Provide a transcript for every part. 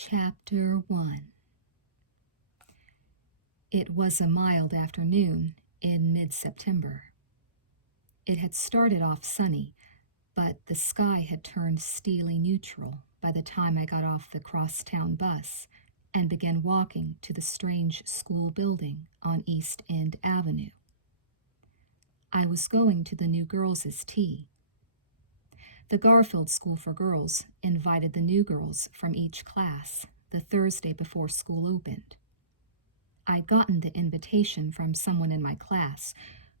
Chapter 1. It was a mild afternoon in mid-September. It had started off sunny, but the sky had turned steely neutral by the time I got off the crosstown bus and began walking to the strange school building on East End Avenue. I was going to the new girls' tea. The Garfield School for Girls invited the new girls from each class the Thursday before school opened. I'd gotten the invitation from someone in my class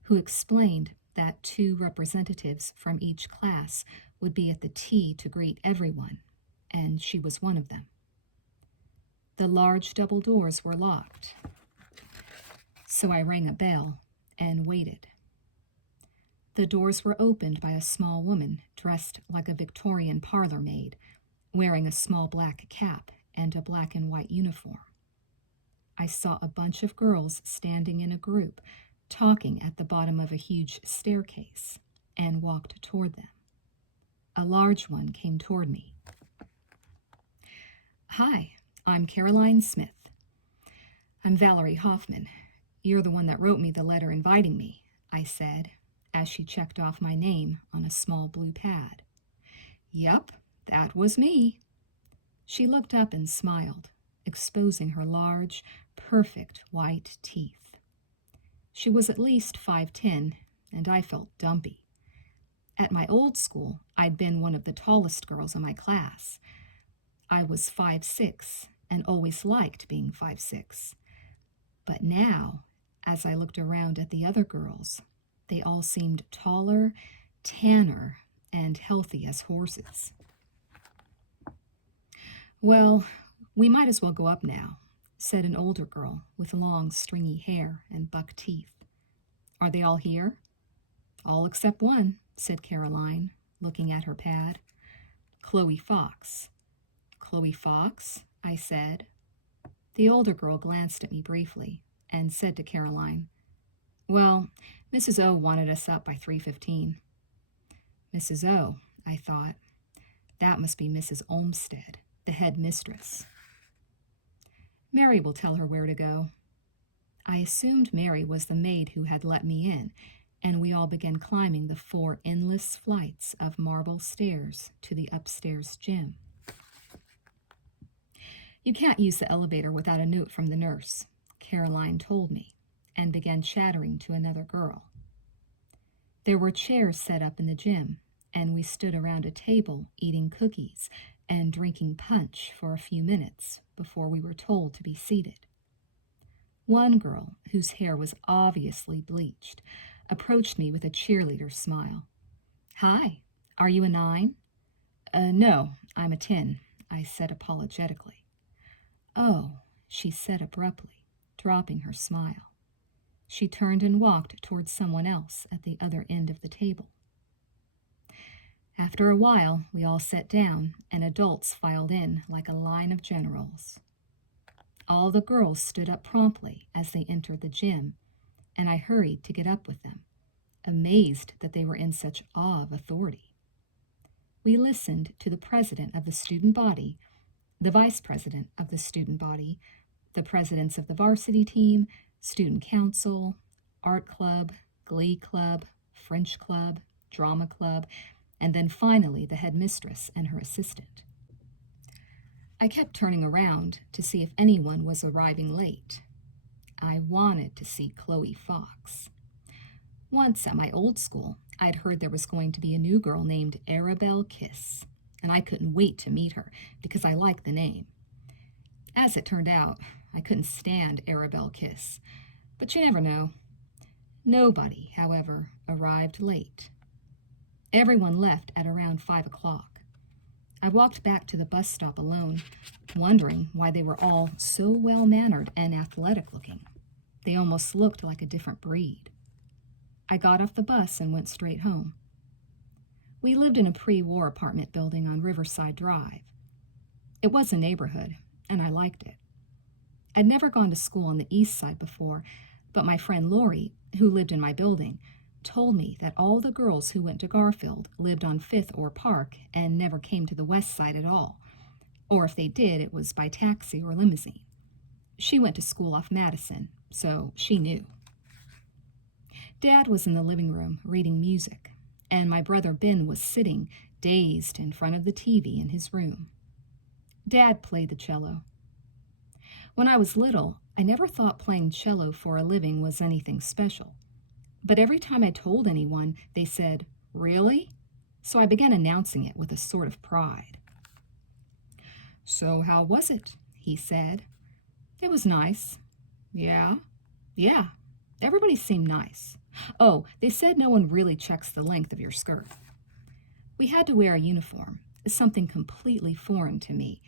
who explained that 2 representatives from each class would be at the tea to greet everyone, and she was one of them. The large double doors were locked, so I rang a bell and waited. The doors were opened by a small woman dressed like a Victorian parlor maid, wearing a small black cap and a black and white uniform. I saw a bunch of girls standing in a group, talking at the bottom of a huge staircase, and walked toward them. A large one came toward me. "Hi, I'm Caroline Smith." "I'm Valerie Hoffman. You're the one that wrote me the letter inviting me," I said, as she checked off my name on a small blue pad. "Yup, that was me." She looked up and smiled, exposing her large, perfect white teeth. She was at least 5'10", and I felt dumpy. At my old school, I'd been one of the tallest girls in my class. I was 5'6", and always liked being 5'6". But now, as I looked around at the other girls, they all seemed taller, tanner, and healthy as horses. "Well, we might as well go up now," said an older girl with long, stringy hair and buck teeth. "Are they all here?" "All except one," said Caroline, looking at her pad. "Chloe Fox." "Chloe Fox?" I said. The older girl glanced at me briefly and said to Caroline, "Well, Mrs. O wanted us up by 3:15. Mrs. O, I thought. That must be Mrs. Olmsted, the head mistress. "Mary will tell her where to go." I assumed Mary was the maid who had let me in, and we all began climbing the 4 endless flights of marble stairs to the upstairs gym. "You can't use the elevator without a note from the nurse," Caroline told me, and began chattering to another girl. There were chairs set up in the gym, and we stood around a table eating cookies and drinking punch for a few minutes before we were told to be seated. One girl, whose hair was obviously bleached, approached me with a cheerleader smile. "Hi, are you a 9? No, I'm a 10, I said apologetically. "Oh," she said abruptly, dropping her smile. She turned and walked toward someone else at the other end of the table. After a while, we all sat down, and adults filed in like a line of generals. All the girls stood up promptly as they entered the gym, and I hurried to get up with them, amazed that they were in such awe of authority. We listened to the president of the student body, the vice president of the student body, the presidents of the varsity team, student council, art club, glee club, French club, drama club, and then finally the headmistress and her assistant. I kept turning around to see if anyone was arriving late. I wanted to see Chloe Fox. Once at my old school, I'd heard there was going to be a new girl named Arabelle Kiss, and I couldn't wait to meet her because I liked the name. As it turned out, I couldn't stand Arabelle Kiss, but you never know. Nobody, however, arrived late. Everyone left at around 5 o'clock. I walked back to the bus stop alone, wondering why they were all so well-mannered and athletic-looking. They almost looked like a different breed. I got off the bus and went straight home. We lived in a pre-war apartment building on Riverside Drive. It was a neighborhood, and I liked it. I'd never gone to school on the east side before, but my friend Lori, who lived in my building, told me that all the girls who went to Garfield lived on 5th or Park and never came to the west side at all. Or if they did, it was by taxi or limousine. She went to school off Madison, so she knew. Dad was in the living room reading music, and my brother Ben was sitting, dazed, in front of the TV in his room. Dad played the cello. When I was little, I never thought playing cello for a living was anything special. But every time I told anyone, they said, "Really?" So I began announcing it with a sort of pride. "So how was it?" he said. "It was nice." "Yeah?" "Yeah. Everybody seemed nice. Oh, they said no one really checks the length of your skirt." We had to wear a uniform, something completely foreign to me,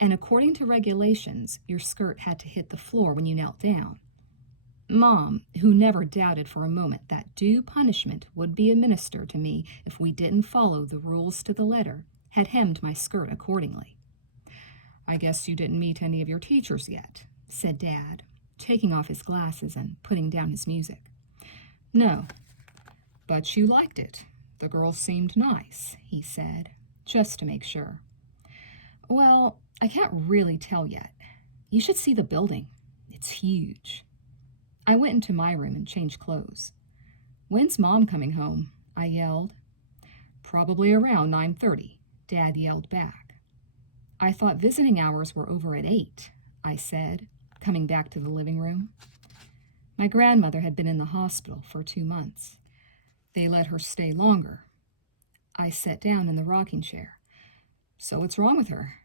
and according to regulations, your skirt had to hit the floor when you knelt down. Mom, who never doubted for a moment that due punishment would be administered to me if we didn't follow the rules to the letter, had hemmed my skirt accordingly. "I guess you didn't meet any of your teachers yet," said Dad, taking off his glasses and putting down his music. "No, but you liked it. The girls seemed nice," he said, just to make sure. "Well, I can't really tell yet. You should see the building. It's huge." I went into my room and changed clothes. "When's Mom coming home?" I yelled. "Probably around 9:30, Dad yelled back. "I thought visiting hours were over at 8, I said, coming back to the living room. My grandmother had been in the hospital for 2 months. They let her stay longer. I sat down in the rocking chair. "So what's wrong with her?"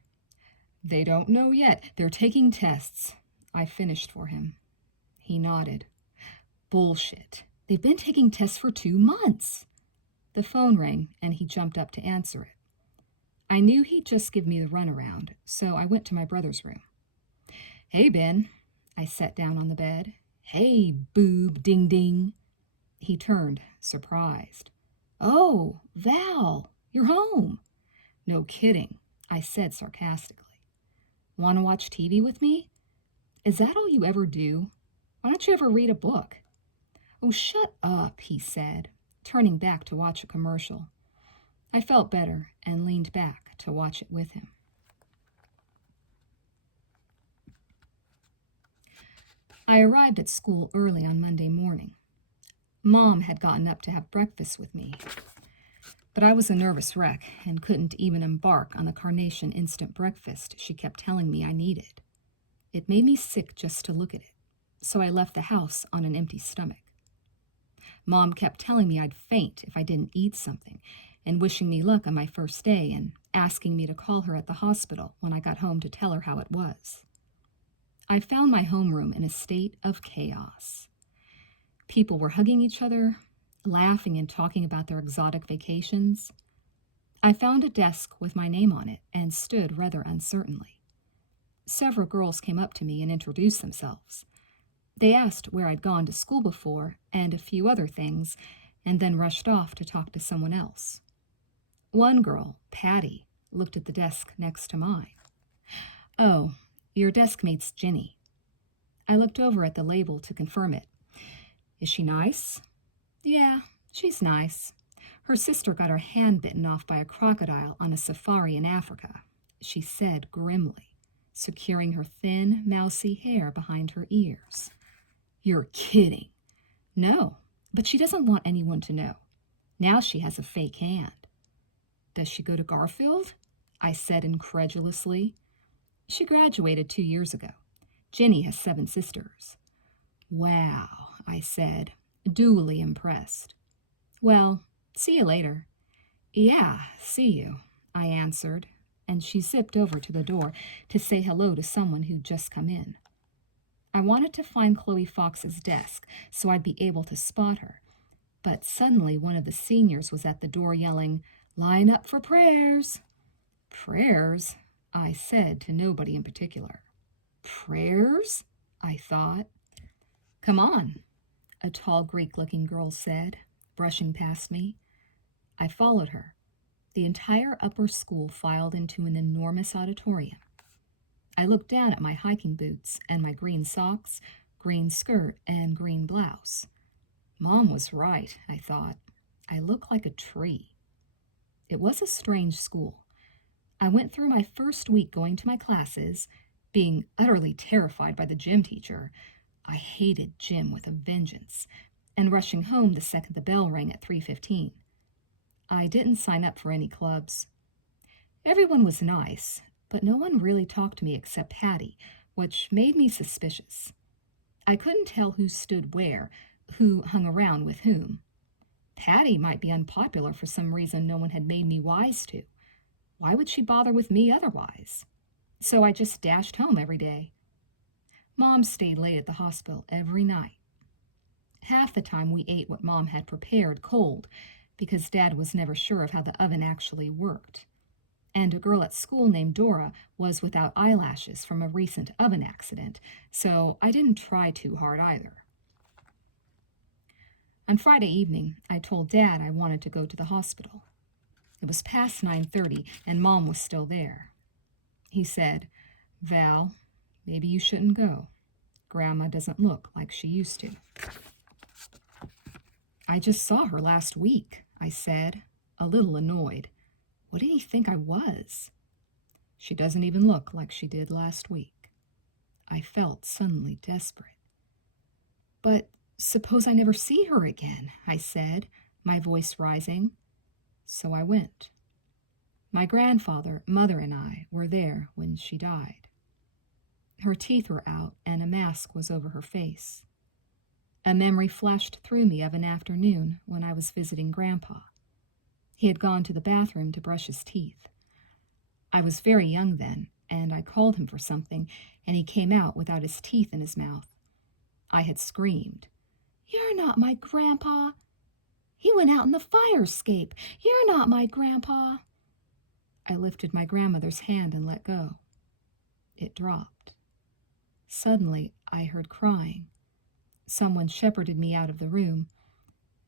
"They don't know yet. They're taking tests," I finished for him. He nodded. "Bullshit. They've been taking tests for 2 months." The phone rang, and he jumped up to answer it. I knew he'd just give me the runaround, so I went to my brother's room. "Hey, Ben." I sat down on the bed. "Hey, boob, ding ding." He turned, surprised. "Oh, Val, you're home." "No kidding," I said sarcastically. "Want to watch TV with me? Is that all you ever do? Why don't you ever read a book?" "Oh, shut up," he said, turning back to watch a commercial. I felt better and leaned back to watch it with him. I arrived at school early on Monday morning. Mom had gotten up to have breakfast with me, but I was a nervous wreck and couldn't even embark on the carnation instant breakfast she kept telling me I needed. It made me sick just to look at it, so I left the house on an empty stomach. Mom kept telling me I'd faint if I didn't eat something, and wishing me luck on my first day and asking me to call her at the hospital when I got home to tell her how it was. I found my homeroom in a state of chaos. People were hugging each other, laughing and talking about their exotic vacations. I found a desk with my name on it and stood rather uncertainly. Several girls came up to me and introduced themselves. They asked where I'd gone to school before and a few other things, and then rushed off to talk to someone else. One girl, Patty, looked at the desk next to mine. "Oh, your desk mate's Ginny." I looked over at the label to confirm it. "Is she nice?" "Yeah, she's nice. Her sister got her hand bitten off by a crocodile on a safari in Africa," she said grimly, securing her thin, mousy hair behind her ears. "You're kidding." "No, but she doesn't want anyone to know. Now she has a fake hand." "Does she go to Garfield?" I said incredulously. "She graduated 2 years ago. Jenny has 7 sisters." "Wow," I said, duly impressed. "Well, see you later." "Yeah, see you," I answered, and she zipped over to the door to say hello to someone who'd just come in. I wanted to find Chloe Fox's desk so I'd be able to spot her, but suddenly one of the seniors was at the door yelling, "Line up for prayers." "Prayers?" I said to nobody in particular. "Prayers?" I thought. "Come on," a tall Greek-looking girl said, brushing past me. I followed her. The entire upper school filed into an enormous auditorium. I looked down at my hiking boots and my green socks, green skirt, and green blouse. Mom was right, I thought. I look like a tree. It was a strange school. I went through my first week going to my classes, being utterly terrified by the gym teacher. I hated gym with a vengeance, and rushing home the second the bell rang at 3:15. I didn't sign up for any clubs. Everyone was nice, but no one really talked to me except Patty, which made me suspicious. I couldn't tell who stood where, who hung around with whom. Patty might be unpopular for some reason no one had made me wise to. Why would she bother with me otherwise? So I just dashed home every day. Mom stayed late at the hospital every night. Half the time we ate what Mom had prepared cold, because Dad was never sure of how the oven actually worked. And a girl at school named Dora was without eyelashes from a recent oven accident, so I didn't try too hard either. On Friday evening, I told Dad I wanted to go to the hospital. It was past 9:30, and Mom was still there. He said, "Val, maybe you shouldn't go. Grandma doesn't look like she used to." "I just saw her last week," I said, a little annoyed. What did he think I was? "She doesn't even look like she did last week." I felt suddenly desperate. "But suppose I never see her again," I said, my voice rising. So I went. My grandfather, Mother, and I were there when she died. Her teeth were out and a mask was over her face. A memory flashed through me of an afternoon when I was visiting Grandpa. He had gone to the bathroom to brush his teeth. I was very young then, and I called him for something, and he came out without his teeth in his mouth. I had screamed, "You're not my Grandpa! He went out in the fire escape! You're not my Grandpa!" I lifted my grandmother's hand and let go. It dropped. Suddenly, I heard crying. Someone shepherded me out of the room.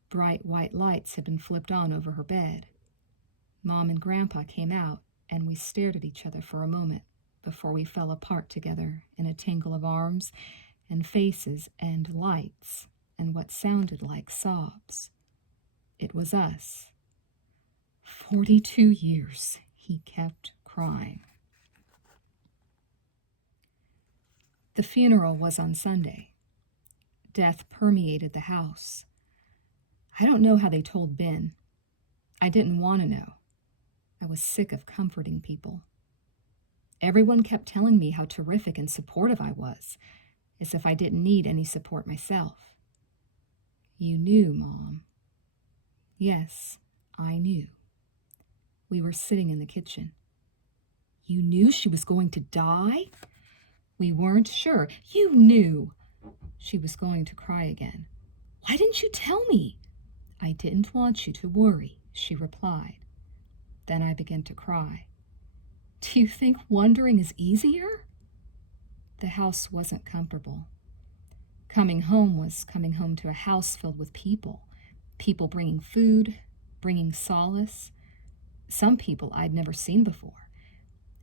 Bright white lights had been flipped on over her bed. Mom and Grandpa came out, and we stared at each other for a moment before we fell apart together in a tangle of arms and faces and lights and what sounded like sobs. It was us. 42 years, he kept crying. The funeral was on Sunday. Death permeated the house. I don't know how they told Ben. I didn't want to know. I was sick of comforting people. Everyone kept telling me how terrific and supportive I was, as if I didn't need any support myself. "You knew, Mom." Yes, I knew. We were sitting in the kitchen. "You knew she was going to die?" "We weren't sure." "You knew." She was going to cry again. "Why didn't you tell me?" "I didn't want you to worry," she replied. Then I began to cry. "Do you think wondering is easier?" The house wasn't comfortable. Coming home was coming home to a house filled with people. People bringing food, bringing solace. Some people I'd never seen before.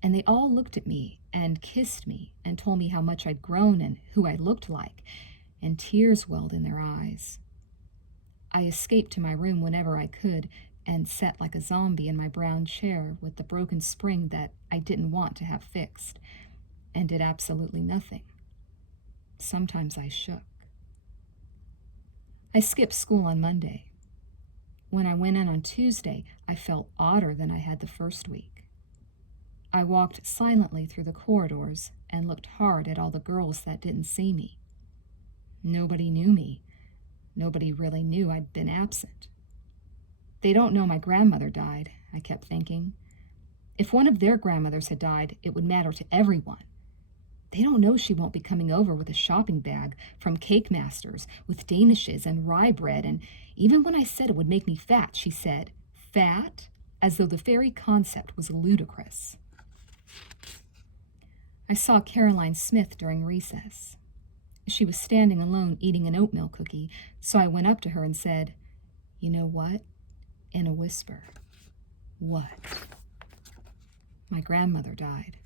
And they all looked at me and kissed me and told me how much I'd grown and who I looked like, and tears welled in their eyes. I escaped to my room whenever I could and sat like a zombie in my brown chair with the broken spring that I didn't want to have fixed, and did absolutely nothing. Sometimes I shook. I skipped school on Monday. When I went in on Tuesday, I felt odder than I had the first week. I walked silently through the corridors and looked hard at all the girls that didn't see me. Nobody knew me. Nobody really knew I'd been absent. They don't know my grandmother died, I kept thinking. If one of their grandmothers had died, it would matter to everyone. They don't know she won't be coming over with a shopping bag from Cake Masters with danishes and rye bread, and even when I said it would make me fat, she said, "Fat?" as though the very concept was ludicrous. I saw Caroline Smith during recess. She was standing alone eating an oatmeal cookie, so I went up to her and said, "You know what?" in a whisper. "What?" "My grandmother died."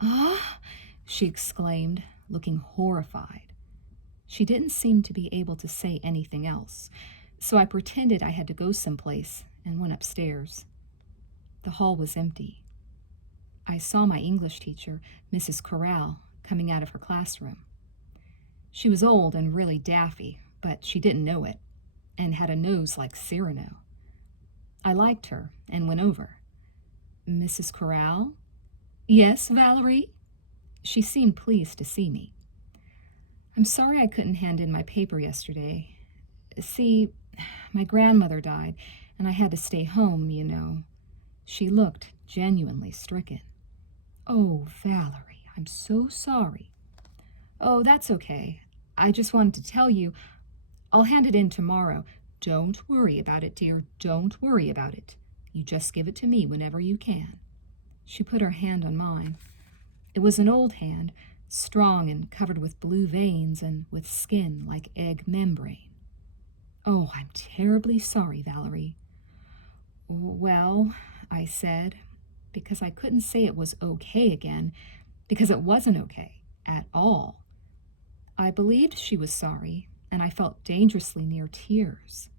"Ah!" she exclaimed, looking horrified. She didn't seem to be able to say anything else, so I pretended I had to go someplace and went upstairs. The hall was empty. I saw my English teacher, Mrs. Corral, coming out of her classroom. She was old and really daffy, but she didn't know it, and had a nose like Cyrano. I liked her and went over. Mrs. Corral? Yes, Valerie? She seemed pleased to see me. I'm sorry I couldn't hand in my paper yesterday. See, my grandmother died, and I had to stay home, you know. She looked genuinely stricken. Oh, Valerie, I'm so sorry. Oh, that's okay. I just wanted to tell you, I'll hand it in tomorrow. Don't worry about it, dear. Don't worry about it. You just give it to me whenever you can. She put her hand on mine. It was an old hand, strong and covered with blue veins and with skin like egg membrane. Oh, I'm terribly sorry, Valerie. Well, I said, because I couldn't say it was okay again, because it wasn't okay at all. I believed she was sorry, and I felt dangerously near tears.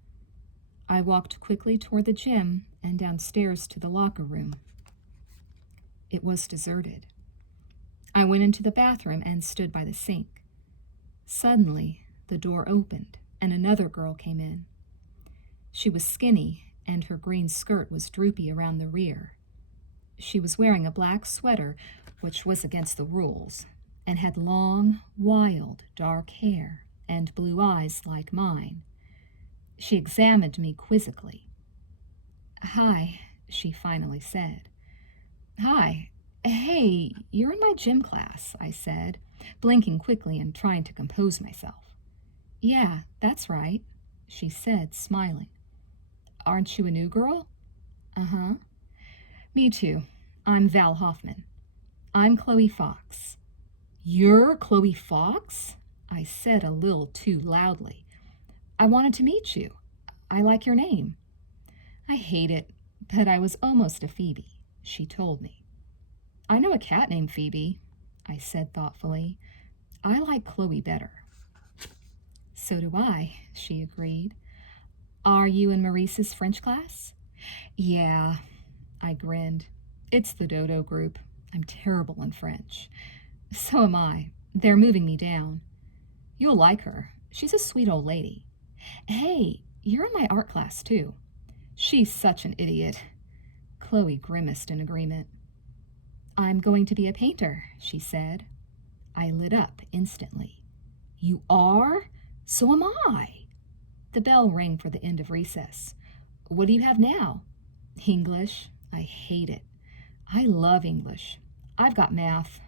I walked quickly toward the gym and downstairs to the locker room. It was deserted. I went into the bathroom and stood by the sink. Suddenly, the door opened, and another girl came in. She was skinny, and her green skirt was droopy around the rear. She was wearing a black sweater, which was against the rules, and had long, wild, dark hair and blue eyes like mine. She examined me quizzically. "Hi," she finally said. "Hi. Hey, you're in my gym class," I said, blinking quickly and trying to compose myself. "Yeah, that's right," she said, smiling. "Aren't you a new girl?" "Uh-huh." "Me too. I'm Val Hoffman." "I'm Chloe Fox." "You're Chloe Fox?" I said a little too loudly. "I wanted to meet you. I like your name." "I hate it, but I was almost a Phoebe," she told me. "I know a cat named Phoebe," I said thoughtfully. "I like Chloe better." "So do I," she agreed. "Are you in Maurice's French class?" "Yeah," I grinned. "It's the Dodo group. I'm terrible in French." "So am I. They're moving me down." "You'll like her. She's a sweet old lady." "Hey, you're in my art class, too." "She's such an idiot." Chloe grimaced in agreement. "I'm going to be a painter," she said. I lit up instantly. "You are? So am I." The bell rang for the end of recess. "What do you have now?" "English. I hate it." "I love English. I've got math."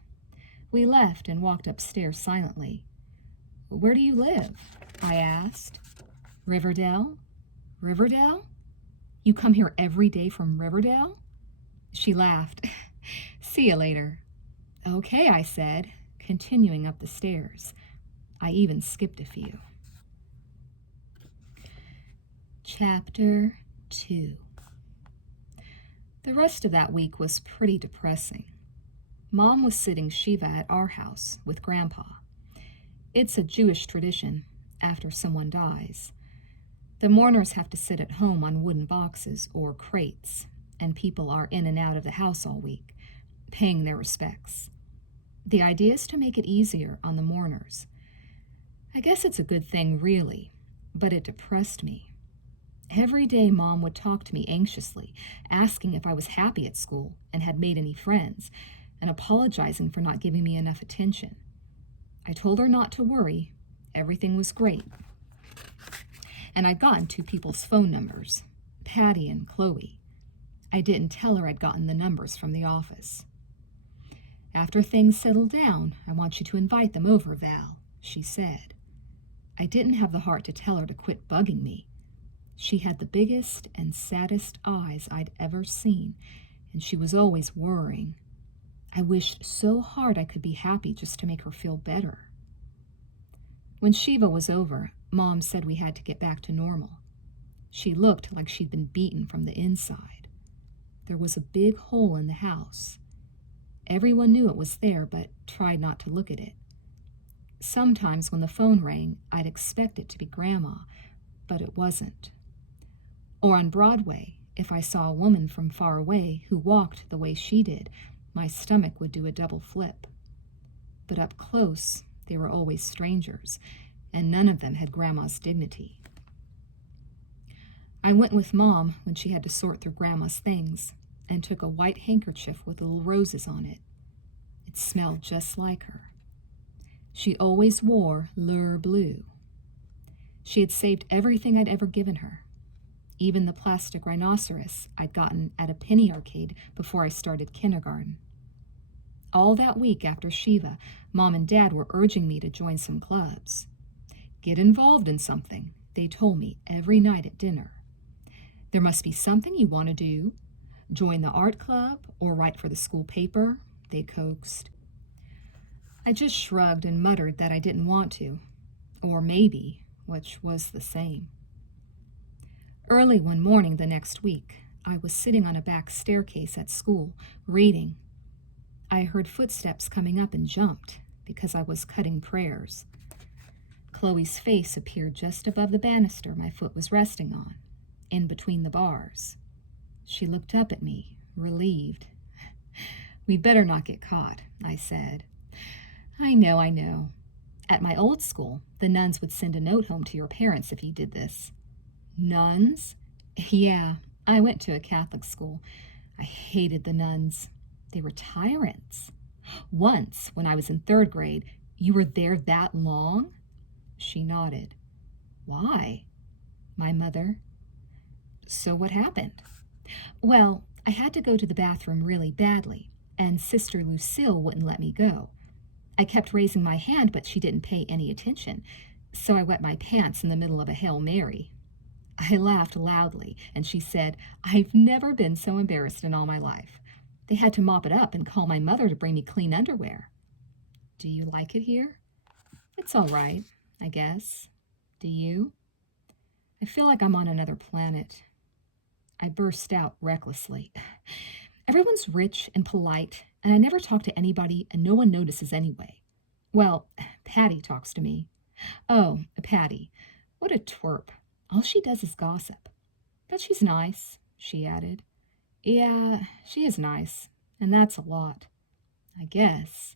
We left and walked upstairs silently. "Where do you live?" I asked. "Riverdale." "Riverdale? You come here every day from Riverdale?" She laughed. "See you later." "Okay," I said, continuing up the stairs. I even skipped a few. Chapter 2. The rest of that week was pretty depressing. Mom was sitting Shiva at our house with Grandpa. It's a Jewish tradition after someone dies. The mourners have to sit at home on wooden boxes or crates, and people are in and out of the house all week, paying their respects. The idea is to make it easier on the mourners. I guess it's a good thing, really, but it depressed me. Every day Mom would talk to me anxiously, asking if I was happy at school and had made any friends, and apologizing for not giving me enough attention. I told her not to worry. Everything was great. And I'd gotten two people's phone numbers, Patty and Chloe. I didn't tell her I'd gotten the numbers from the office. "After things settle down, I want you to invite them over, Val," she said. I didn't have the heart to tell her to quit bugging me. She had the biggest and saddest eyes I'd ever seen, and she was always worrying. I wished so hard I could be happy just to make her feel better. When Shiva was over, Mom said we had to get back to normal. She looked like she'd been beaten from the inside. There was a big hole in the house. Everyone knew it was there, but tried not to look at it. Sometimes when the phone rang, I'd expect it to be Grandma, but it wasn't. Or on Broadway, if I saw a woman from far away who walked the way she did, my stomach would do a double flip. But up close, they were always strangers, and none of them had Grandma's dignity. I went with Mom when she had to sort through Grandma's things and took a white handkerchief with little roses on it. It smelled just like her. She always wore Lure Blue. She had saved everything I'd ever given her, even the plastic rhinoceros I'd gotten at a penny arcade before I started kindergarten. All that week after Shiva, Mom and Dad were urging me to join some clubs. Get involved in something, they told me every night at dinner. There must be something you want to do. Join the art club or write for the school paper, they coaxed. I just shrugged and muttered that I didn't want to, or maybe, which was the same. Early one morning the next week, I was sitting on a back staircase at school, reading. I heard footsteps coming up and jumped because I was cutting prayers. Chloe's face appeared just above the banister my foot was resting on, in between the bars. She looked up at me, relieved. We'd better not get caught, I said. I know. At my old school, the nuns would send a note home to your parents if you did this. Nuns? Yeah, I went to a Catholic school. I hated the nuns. They were tyrants. Once, when I was in 3rd grade, you were there that long? She nodded. Why? My mother. So what happened? Well, I had to go to the bathroom really badly, and Sister Lucille wouldn't let me go. I kept raising my hand, but she didn't pay any attention, so I wet my pants in the middle of a Hail Mary. I laughed loudly, and she said, I've never been so embarrassed in all my life. They had to mop it up and call my mother to bring me clean underwear. Do you like it here? It's all right, I guess. Do you? I feel like I'm on another planet. I burst out recklessly. Everyone's rich and polite, and I never talk to anybody, and no one notices anyway. Well, Patty talks to me. Oh, Patty. What a twerp. All she does is gossip. But she's nice, she added. Yeah, she is nice, and that's a lot, I guess.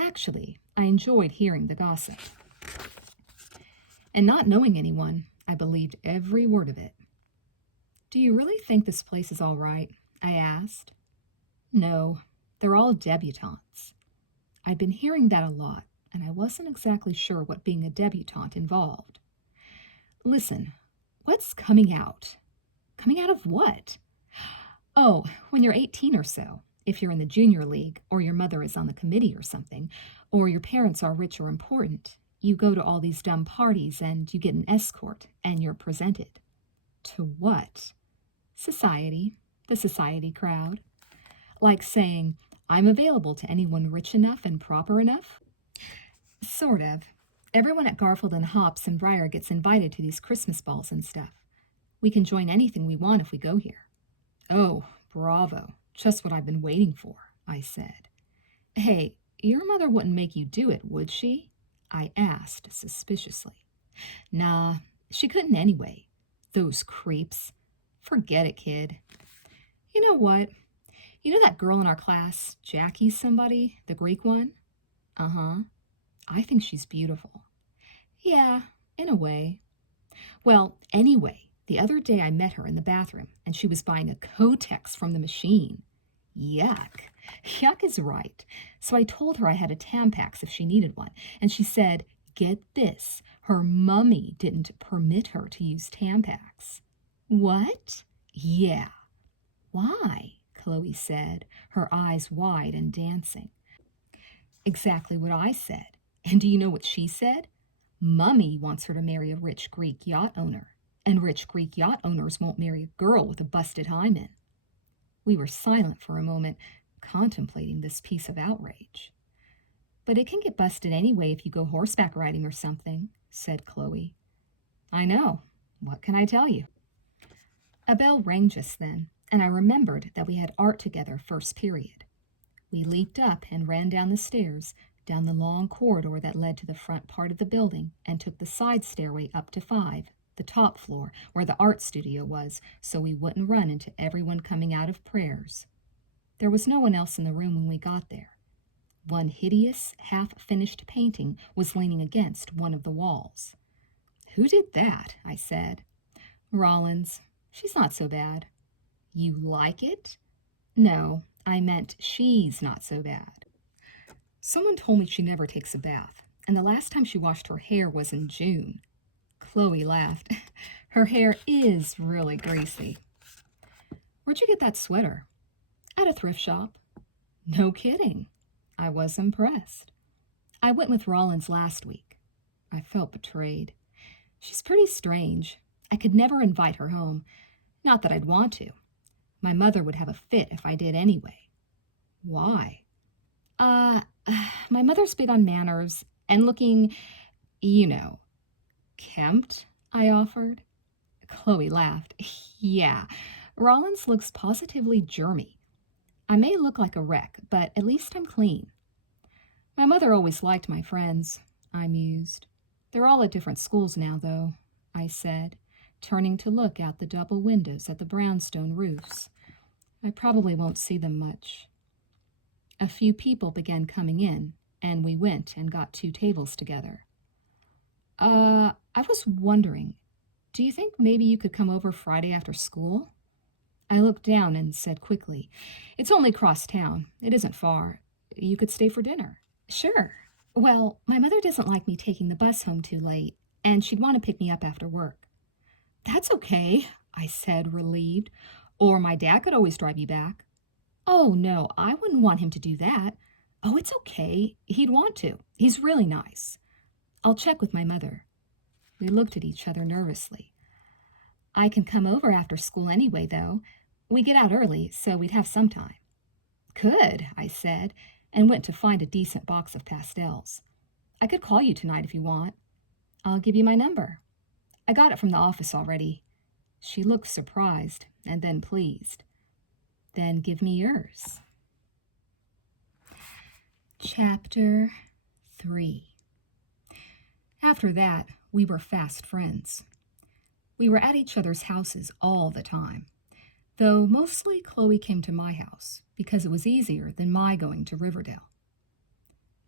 Actually, I enjoyed hearing the gossip. And not knowing anyone, I believed every word of it. Do you really think this place is all right? I asked. No, they're all debutantes. I'd been hearing that a lot, and I wasn't exactly sure what being a debutante involved. Listen, what's coming out? Coming out of what? Oh, when you're 18 or so, if you're in the junior league, or your mother is on the committee or something, or your parents are rich or important, you go to all these dumb parties and you get an escort, and you're presented. To what? Society, the society crowd. Like saying, I'm available to anyone rich enough and proper enough? Sort of. Everyone at Garfield and Hops and Briar gets invited to these Christmas balls and stuff. We can join anything we want if we go here. Oh, bravo. Just what I've been waiting for, I said. Hey, your mother wouldn't make you do it, would she? I asked suspiciously. Nah, she couldn't anyway. Those creeps. Forget it, kid. You know what? You know that girl in our class, Jackie somebody, the Greek one? Uh-huh. I think she's beautiful. Yeah, in a way. Well, anyway, the other day I met her in the bathroom, and she was buying a Kotex from the machine. Yuck. Yuck is right. So I told her I had a Tampax if she needed one, and she said, get this, her mummy didn't permit her to use Tampax. What? Yeah. Why? Chloe said, her eyes wide and dancing. Exactly what I said. And do you know what she said? Mummy wants her to marry a rich Greek yacht owner, and rich Greek yacht owners won't marry a girl with a busted hymen. We were silent for a moment, contemplating this piece of outrage. But it can get busted anyway if you go horseback riding or something, said Chloe. I know. What can I tell you? A bell rang just then, and I remembered that we had art together first period. We leaped up and ran down the stairs, down the long corridor that led to the front part of the building, and took the side stairway up to 5, the top floor, where the art studio was, so we wouldn't run into everyone coming out of prayers. There was no one else in the room when we got there. One hideous, half-finished painting was leaning against one of the walls. "Who did that?" I said. "Rollins. She's not so bad." "You like it?" "No, I meant she's not so bad." Someone told me she never takes a bath, and the last time she washed her hair was in June. Chloe laughed. "Her hair is really greasy." "Where'd you get that sweater?" "At a thrift shop." "No kidding." I was impressed. "I went with Rollins last week." I felt betrayed. "She's pretty strange. I could never invite her home. Not that I'd want to. My mother would have a fit if I did anyway." "Why?" Uh, my mother's big on manners and looking, you know, kempt," I offered. Chloe laughed. "Yeah, Rollins looks positively germy. I may look like a wreck, but at least I'm clean." "My mother always liked my friends," I mused. "They're all at different schools now, though," I said, turning to look out the double windows at the brownstone roofs. "I probably won't see them much." A few people began coming in, and we went and got 2 tables together. I was wondering, do you think maybe you could come over Friday after school?" I looked down and said quickly, "It's only across town. It isn't far. You could stay for dinner." "Sure. Well, my mother doesn't like me taking the bus home too late, and she'd want to pick me up after work." "That's okay," I said, relieved. "Or my dad could always drive you back." "Oh, no, I wouldn't want him to do that." "Oh, it's okay. He'd want to. He's really nice." "I'll check with my mother." We looked at each other nervously. "I can come over after school anyway, though. We get out early, so we'd have some time." "Good," I said, and went to find a decent box of pastels. "I could call you tonight if you want." "I'll give you my number." "I got it from the office already." She looked surprised and then pleased. "Then give me yours." Chapter 3. After that, we were fast friends. We were at each other's houses all the time, though mostly Chloe came to my house because it was easier than my going to Riverdale.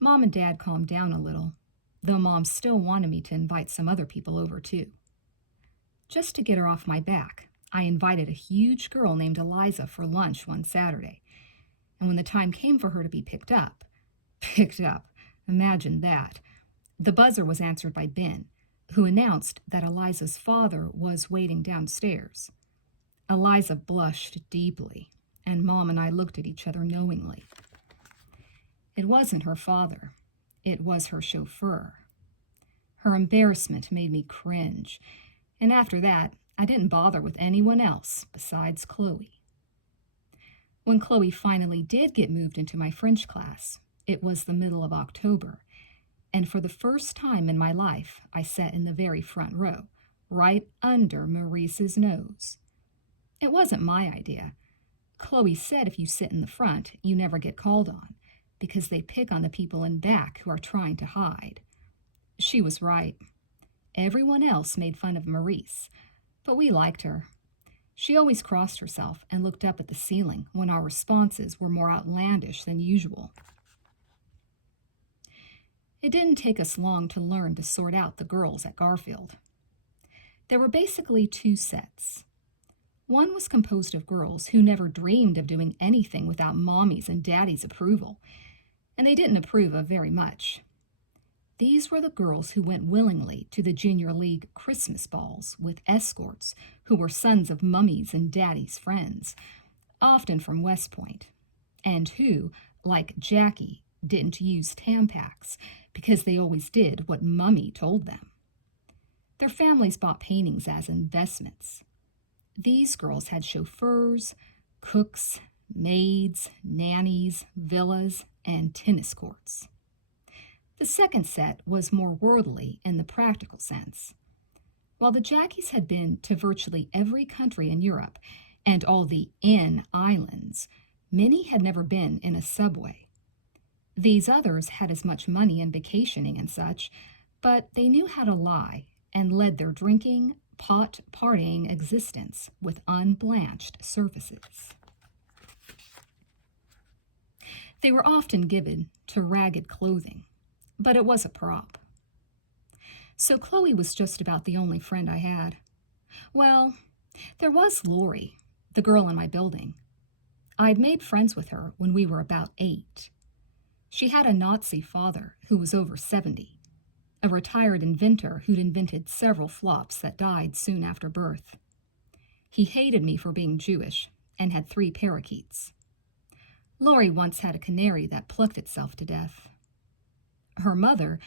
Mom and Dad calmed down a little, though Mom still wanted me to invite some other people over too. Just to get her off my back, I invited a huge girl named Eliza for lunch one Saturday, and when the time came for her to be picked up, imagine that, the buzzer was answered by Ben, who announced that Eliza's father was waiting downstairs. Eliza blushed deeply, and Mom and I looked at each other knowingly. It wasn't her father. It was her chauffeur. Her embarrassment made me cringe, and after that, I didn't bother with anyone else besides Chloe. When Chloe finally did get moved into my French class, it was the middle of October, and for the first time in my life, I sat in the very front row, right under Maurice's nose. It wasn't my idea. Chloe said if you sit in the front, you never get called on, because they pick on the people in back who are trying to hide. She was right. Everyone else made fun of Maurice, but we liked her. She always crossed herself and looked up at the ceiling when our responses were more outlandish than usual. It didn't take us long to learn to sort out the girls at Garfield. There were basically 2 sets. One was composed of girls who never dreamed of doing anything without Mommy's and Daddy's approval, and they didn't approve of very much. These were the girls who went willingly to the Junior League Christmas balls with escorts who were sons of Mummy's and Daddy's friends, often from West Point, and who, like Jackie, didn't use Tampax because they always did what Mummy told them. Their families bought paintings as investments. These girls had chauffeurs, cooks, maids, nannies, villas, and tennis courts. The second set was more worldly in the practical sense. While the Jackies had been to virtually every country in Europe and all the N islands, many had never been in a subway. These others had as much money and vacationing and such, but they knew how to lie and led their drinking, pot-partying existence with unblanched surfaces. They were often given to ragged clothing, but it was a prop. So Chloe was just about the only friend I had. Well, there was Lori, the girl in my building. I'd made friends with her when we were about 8. She had a Nazi father who was over 70, a retired inventor who'd invented several flops that died soon after birth. He hated me for being Jewish and had 3 parakeets. Lori once had a canary that plucked itself to death. Her mother,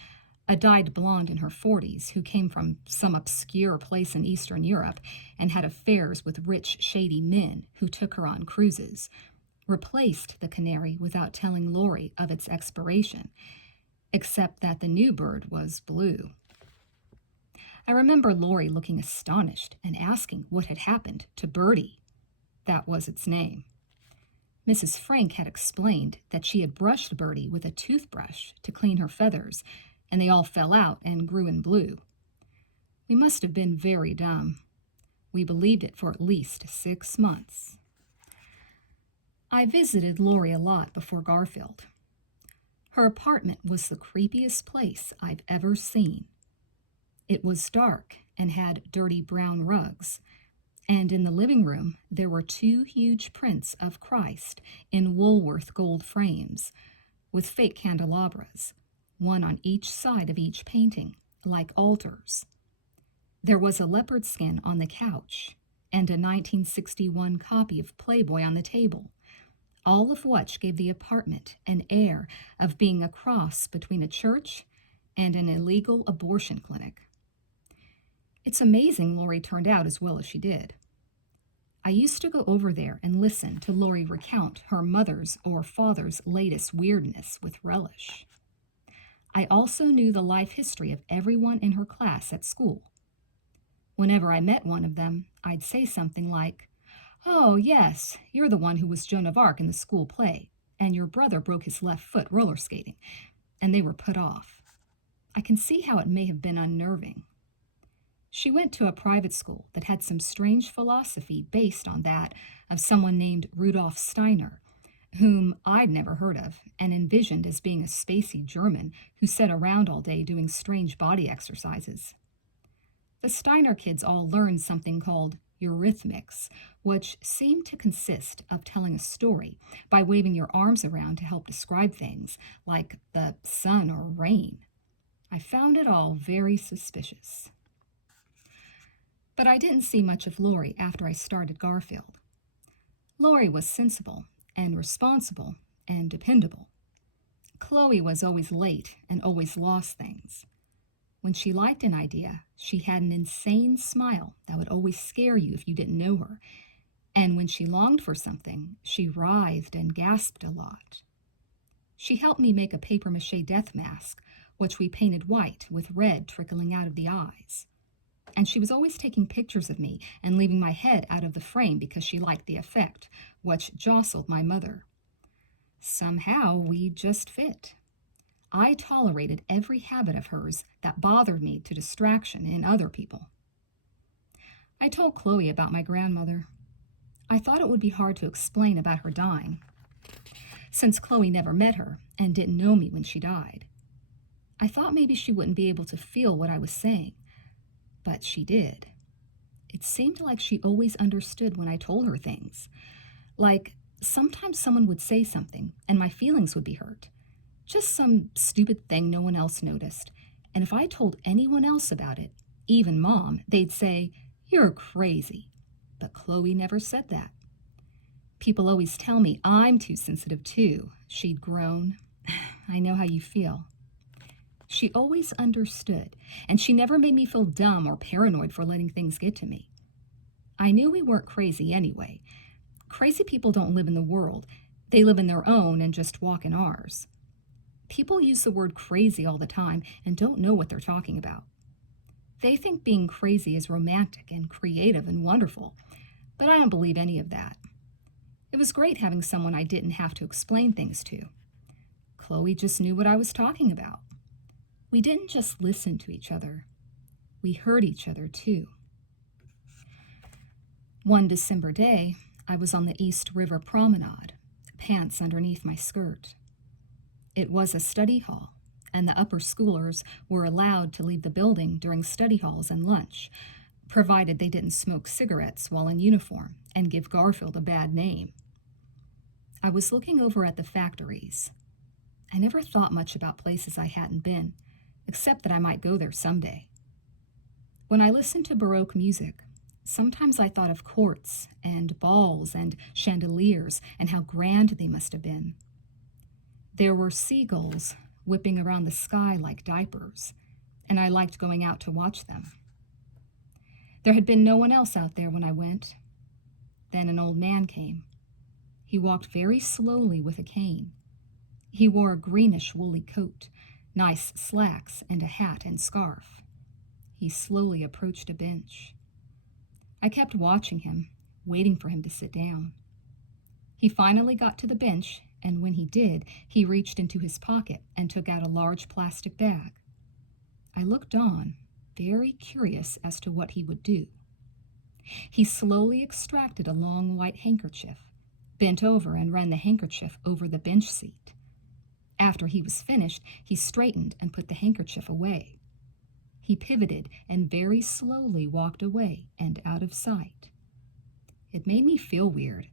a dyed blonde in her 40s who came from some obscure place in Eastern Europe and had affairs with rich, shady men who took her on cruises, replaced the canary without telling Lori of its expiration, except that the new bird was blue. I remember Lori looking astonished and asking what had happened to Birdie. That was its name. Mrs. Frank had explained that she had brushed Birdie with a toothbrush to clean her feathers, and they all fell out and grew in blue. We must have been very dumb. We believed it for at least 6 months. I visited Lori a lot before Garfield. Her apartment was the creepiest place I've ever seen. It was dark and had dirty brown rugs, and in the living room there were 2 huge prints of Christ in Woolworth gold frames, with fake candelabras, one on each side of each painting, like altars. There was a leopard skin on the couch, and a 1961 copy of Playboy on the table, all of which gave the apartment an air of being a cross between a church and an illegal abortion clinic. It's amazing Lori turned out as well as she did. I used to go over there and listen to Lori recount her mother's or father's latest weirdness with relish. I also knew the life history of everyone in her class at school. Whenever I met one of them, I'd say something like, "Oh, yes, you're the one who was Joan of Arc in the school play, and your brother broke his left foot roller skating," and they were put off. I can see how it may have been unnerving. She went to a private school that had some strange philosophy based on that of someone named Rudolf Steiner, whom I'd never heard of and envisioned as being a spacey German who sat around all day doing strange body exercises. The Steiner kids all learned something called eurythmics, which seemed to consist of telling a story by waving your arms around to help describe things like the sun or rain. I found it all very suspicious. But I didn't see much of Lori after I started Garfield. Lori was sensible and responsible and dependable. Chloe was always late and always lost things. When she liked an idea, she had an insane smile that would always scare you if you didn't know her. And when she longed for something, she writhed and gasped a lot. She helped me make a papier-mâché death mask, which we painted white with red trickling out of the eyes. And she was always taking pictures of me and leaving my head out of the frame because she liked the effect, which jostled my mother. Somehow we just fit. I tolerated every habit of hers that bothered me to distraction in other people. I told Chloe about my grandmother. I thought it would be hard to explain about her dying, since Chloe never met her and didn't know me when she died. I thought maybe she wouldn't be able to feel what I was saying, but she did. It seemed like she always understood when I told her things. Like, sometimes someone would say something and my feelings would be hurt. Just some stupid thing no one else noticed. And if I told anyone else about it, even Mom, they'd say, "You're crazy." But Chloe never said that. "People always tell me I'm too sensitive too," she'd groan. "I know how you feel." She always understood, and she never made me feel dumb or paranoid for letting things get to me. I knew we weren't crazy anyway. Crazy people don't live in the world. They live in their own and just walk in ours. People use the word crazy all the time and don't know what they're talking about. They think being crazy is romantic and creative and wonderful, but I don't believe any of that. It was great having someone I didn't have to explain things to. Chloe just knew what I was talking about. We didn't just listen to each other. We heard each other, too. One December day, I was on the East River Promenade, pants underneath my skirt. It was a study hall, and the upper schoolers were allowed to leave the building during study halls and lunch, provided they didn't smoke cigarettes while in uniform and give Garfield a bad name. I was looking over at the factories. I never thought much about places I hadn't been, except that I might go there someday. When I listened to Baroque music, sometimes I thought of courts and balls and chandeliers and how grand they must have been. There were seagulls whipping around the sky like diapers, and I liked going out to watch them. There had been no one else out there when I went. Then an old man came. He walked very slowly with a cane. He wore a greenish woolly coat, nice slacks, and a hat and scarf. He slowly approached a bench. I kept watching him, waiting for him to sit down. He finally got to the bench, and when he did, he reached into his pocket and took out a large plastic bag. I looked on, very curious as to what he would do. He slowly extracted a long white handkerchief, bent over and ran the handkerchief over the bench seat. After he was finished, he straightened and put the handkerchief away. He pivoted and very slowly walked away and out of sight. It made me feel weird,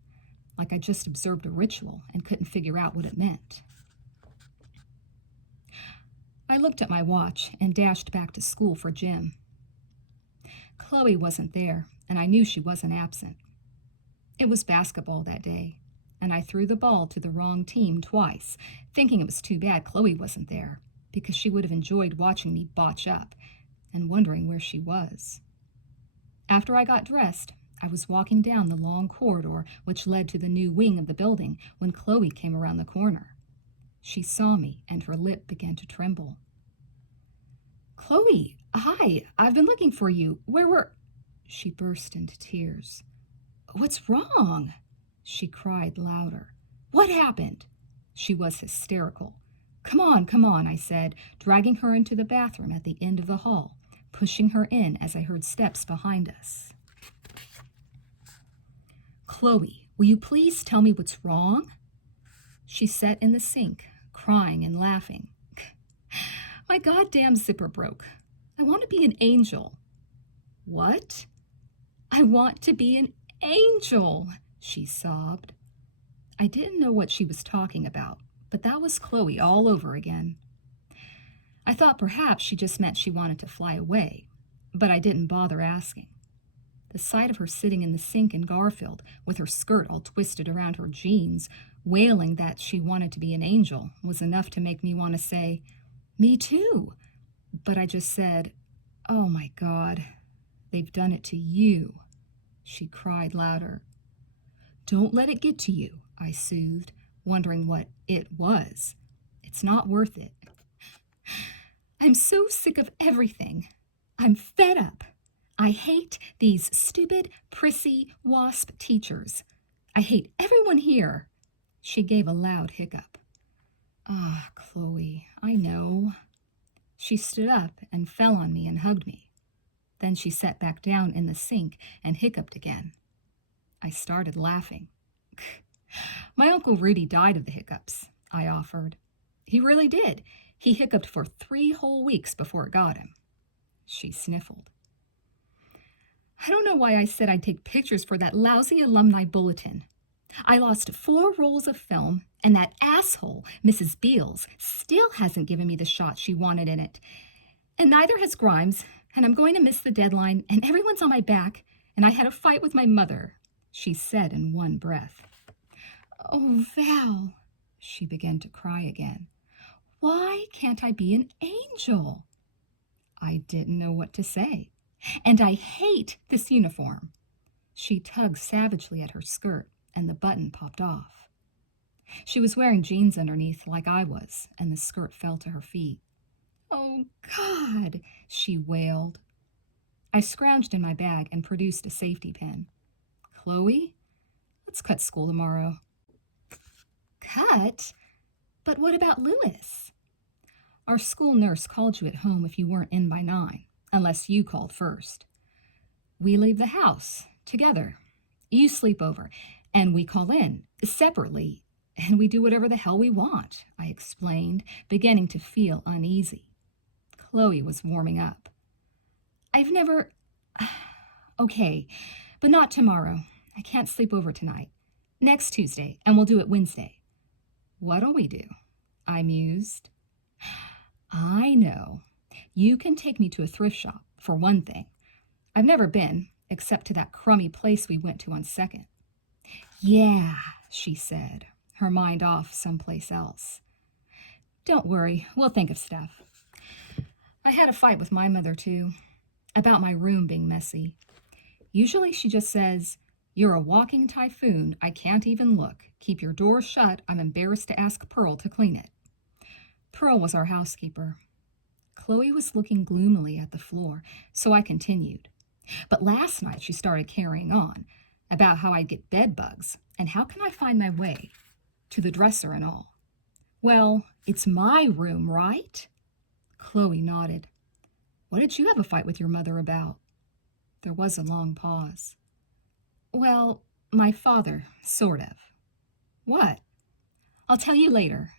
like I just observed a ritual and couldn't figure out what it meant. I looked at my watch and dashed back to school for gym. Chloe wasn't there, and I knew she wasn't absent. It was basketball that day, and I threw the ball to the wrong team twice, thinking it was too bad Chloe wasn't there, because she would have enjoyed watching me botch up and wondering where she was. After I got dressed, I was walking down the long corridor which led to the new wing of the building when Chloe came around the corner. She saw me, and her lip began to tremble. "Chloe, hi, I've been looking for you. Where were—" She burst into tears. "What's wrong?" she cried louder. "What happened?" She was hysterical. Come on, I said, dragging her into the bathroom at the end of the hall, pushing her in as I heard steps behind us. "Chloe, will you please tell me what's wrong?" She sat in the sink, crying and laughing. "My goddamn zipper broke. I want to be an angel." "What?" "I want to be an angel," she sobbed. I didn't know what she was talking about, but that was Chloe all over again. I thought perhaps she just meant she wanted to fly away, but I didn't bother asking. The sight of her sitting in the sink in Garfield, with her skirt all twisted around her jeans, wailing that she wanted to be an angel, was enough to make me want to say, "Me too." But I just said, "Oh my God, they've done it to you." She cried louder. "Don't let it get to you," I soothed, wondering what it was. "It's not worth it." "I'm so sick of everything. I'm fed up. I hate these stupid, prissy, wasp teachers. I hate everyone here." She gave a loud hiccup. "Ah, Chloe, I know." She stood up and fell on me and hugged me. Then she sat back down in the sink and hiccuped again. I started laughing. "My Uncle Rudy died of the hiccups," I offered. "He really did. He hiccuped for 3 whole weeks before it got him." She sniffled. "I don't know why I said I'd take pictures for that lousy alumni bulletin. I lost 4 rolls of film, and that asshole, Mrs. Beals, still hasn't given me the shot she wanted in it. And neither has Grimes, and I'm going to miss the deadline, and everyone's on my back, and I had a fight with my mother," she said in one breath. "Oh, Val," she began to cry again. "Why can't I be an angel?" I didn't know what to say. "And I hate this uniform." She tugged savagely at her skirt, and the button popped off. She was wearing jeans underneath like I was, and the skirt fell to her feet. "Oh, God," she wailed. I scrounged in my bag and produced a safety pin. "Chloe, let's cut school tomorrow." "Cut? But what about Lewis?" "Our school nurse called you at home if you weren't in by 9, unless you called first. We leave the house together. You sleep over, and we call in separately And we do whatever the hell we want, I explained, beginning to feel uneasy. Chloe was warming up. I've never... Okay, but not tomorrow. I can't sleep over tonight. Next Tuesday, and we'll do it Wednesday. What'll we do? I mused. I know. You can take me to a thrift shop, for one thing. I've never been, except to that crummy place we went to on 2nd. Yeah, she said, her mind off someplace else. Don't worry, we'll think of stuff. I had a fight with my mother, too, about my room being messy. Usually she just says, "You're a walking typhoon. I can't even look. Keep your door shut. I'm embarrassed to ask Pearl to clean it." Pearl was our housekeeper. Chloe was looking gloomily at the floor, so I continued. But last night she started carrying on, about how I'd get bed bugs, and how can I find my way to the dresser and all. Well, it's my room, right? Chloe nodded. What did you have a fight with your mother about? There was a long pause. Well, my father, sort of. What? I'll tell you later.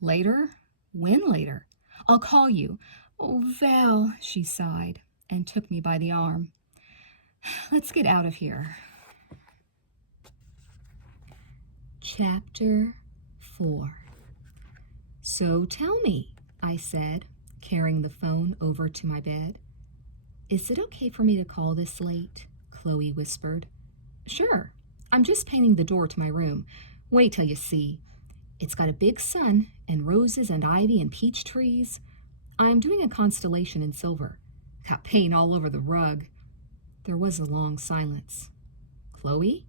Later? When later? I'll call you. Oh, Val, she sighed and took me by the arm. Let's get out of here. Chapter 4. So tell me, I said, carrying the phone over to my bed. Is it okay for me to call this late? Chloe whispered. Sure. I'm just painting the door to my room. Wait till you see. It's got a big sun and roses and ivy and peach trees. I'm doing a constellation in silver. Got paint all over the rug. There was a long silence. Chloe?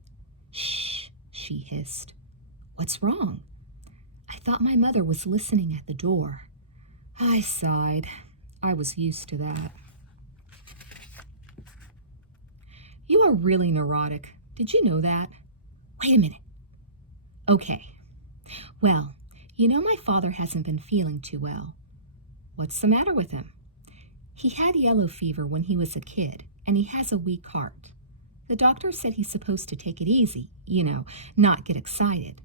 Shh, she hissed. What's wrong? I thought my mother was listening at the door. I sighed. I was used to that. You are really neurotic. Did you know that? Wait a minute. Okay. Well, you know my father hasn't been feeling too well. What's the matter with him? He had yellow fever when he was a kid, and he has a weak heart. The doctor said he's supposed to take it easy, not get excited.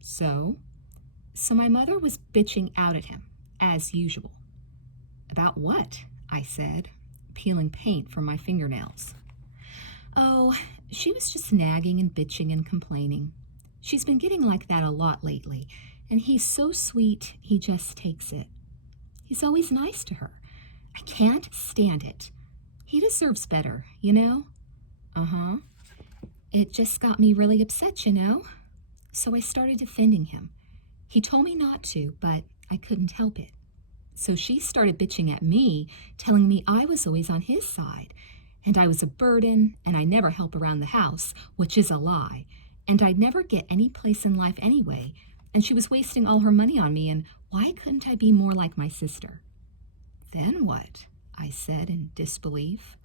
So my mother was bitching out at him, as usual. About what? I said, peeling paint from my fingernails. Oh, she was just nagging and bitching and complaining. She's been getting like that a lot lately, and he's so sweet, he just takes it. He's always nice to her. I can't stand it. He deserves better, Uh-huh. It just got me really upset, So I started defending him. He told me not to, but I couldn't help it. So she started bitching at me, telling me I was always on his side, and I was a burden, and I never help around the house, which is a lie, and I'd never get any place in life anyway, and she was wasting all her money on me, and why couldn't I be more like my sister? Then what? I said in disbelief.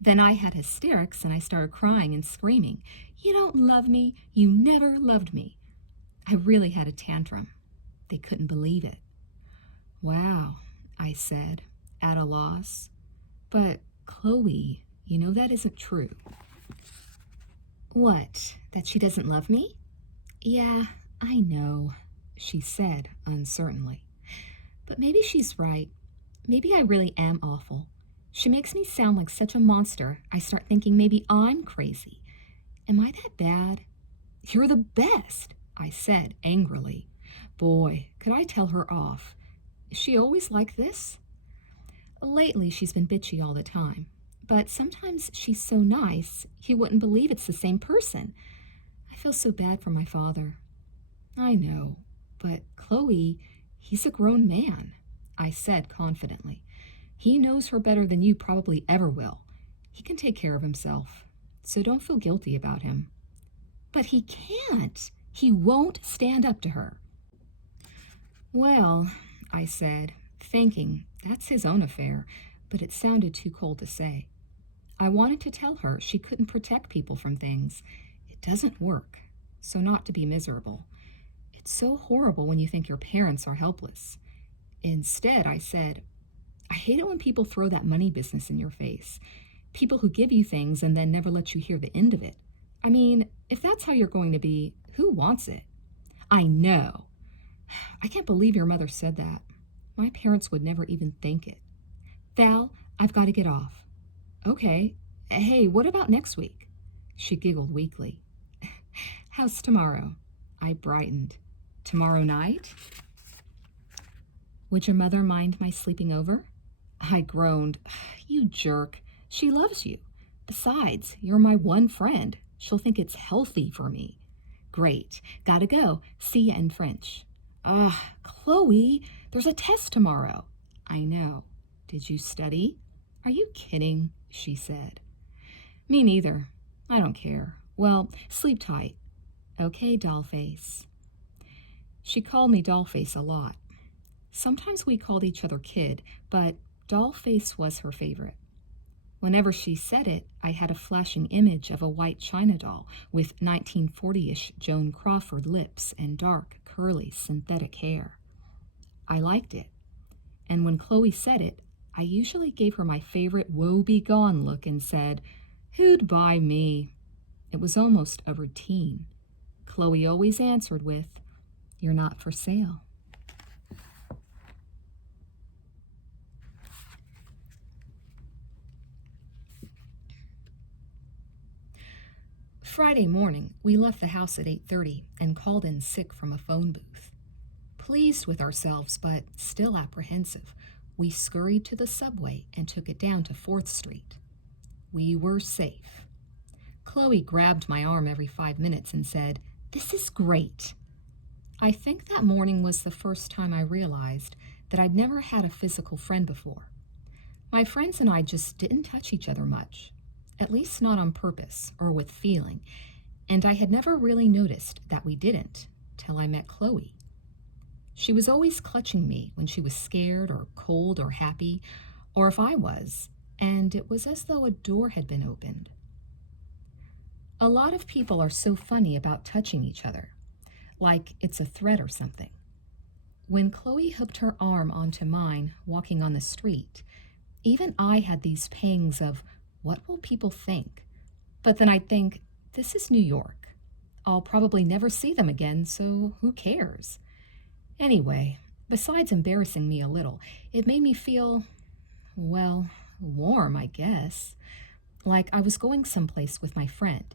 Then I had hysterics, and I started crying and screaming, You don't love me. You never loved me. I really had a tantrum. They couldn't believe it. Wow, I said, at a loss. But, Chloe, that isn't true. What, that she doesn't love me? Yeah, I know, she said uncertainly. But maybe she's right. Maybe I really am awful. She makes me sound like such a monster, I start thinking maybe I'm crazy. Am I that bad? You're the best, I said angrily. Boy, could I tell her off. Is she always like this? Lately, she's been bitchy all the time. But sometimes she's so nice, you wouldn't believe it's the same person. I feel so bad for my father. I know, but Chloe, he's a grown man, I said confidently. He knows her better than you probably ever will. He can take care of himself, so don't feel guilty about him. But he can't. He won't stand up to her. Well, I said, thinking that's his own affair, but it sounded too cold to say. I wanted to tell her she couldn't protect people from things. It doesn't work, so not to be miserable. It's so horrible when you think your parents are helpless. Instead, I said, I hate it when people throw that money business in your face. People who give you things and then never let you hear the end of it. I mean, if that's how you're going to be, who wants it? I know. I can't believe your mother said that. My parents would never even think it. Val, I've got to get off. Okay. Hey, what about next week? She giggled weakly. How's tomorrow? I brightened. Tomorrow night? Would your mother mind my sleeping over? I groaned. You jerk. She loves you. Besides, you're my one friend. She'll think it's healthy for me. Great. Gotta go. See ya in French. Chloe, there's a test tomorrow. I know. Did you study? Are you kidding? She said. Me neither. I don't care. Well, sleep tight. Okay, Dollface. She called me Dollface a lot. Sometimes we called each other Kid, but Dollface was her favorite. Whenever she said it, I had a flashing image of a white china doll with 1940-ish Joan Crawford lips and dark, curly, synthetic hair. I liked it, and when Chloe said it, I usually gave her my favorite woe-begone look and said, "Who'd buy me?" It was almost a routine. Chloe always answered with, "You're not for sale." Friday morning, we left the house at 8:30 and called in sick from a phone booth. Pleased with ourselves, but still apprehensive, we scurried to the subway and took it down to 4th Street. We were safe. Chloe grabbed my arm every 5 minutes and said, "This is great." I think that morning was the first time I realized that I'd never had a physical friend before. My friends and I just didn't touch each other much. At least not on purpose or with feeling, and I had never really noticed that we didn't till I met Chloe. She was always clutching me when she was scared or cold or happy, or if I was, and it was as though a door had been opened. A lot of people are so funny about touching each other, like it's a threat or something. When Chloe hooked her arm onto mine walking on the street, even I had these pangs of, what will people think? But then I'd think, this is New York. I'll probably never see them again, so who cares? Anyway, besides embarrassing me a little, it made me feel, well, warm, I guess. Like I was going someplace with my friend,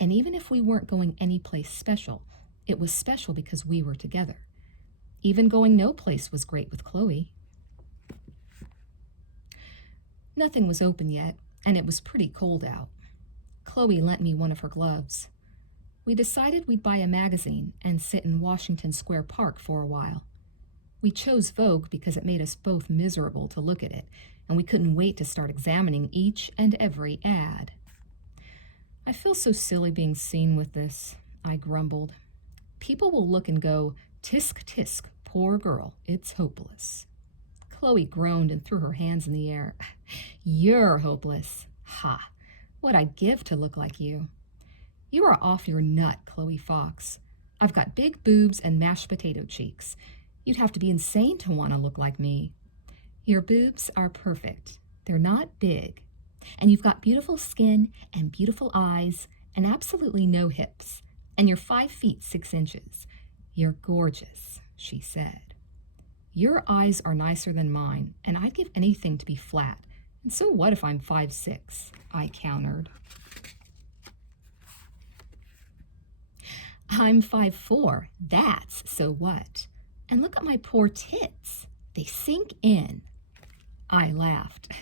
and even if we weren't going anyplace special, it was special because we were together. Even going no place was great with Chloe. Nothing was open yet, and it was pretty cold out. Chloe lent me one of her gloves. We decided we'd buy a magazine and sit in Washington Square Park for a while. We chose Vogue because it made us both miserable to look at it, and we couldn't wait to start examining each and every ad. I feel so silly being seen with this, I grumbled. People will look and go, "Tisk, tisk, poor girl, it's hopeless." Chloe groaned and threw her hands in the air. "You're hopeless. Ha! What I'd give to look like you." "You are off your nut, Chloe Fox. I've got big boobs and mashed potato cheeks. You'd have to be insane to want to look like me." "Your boobs are perfect. They're not big. And you've got beautiful skin and beautiful eyes and absolutely no hips. And you're 5 feet 6 inches. You're gorgeous," she said. "Your eyes are nicer than mine, and I'd give anything to be flat. And so what if I'm 5'6"? I countered. "I'm 5'4". That's so what? And look at my poor tits. They sink in." I laughed.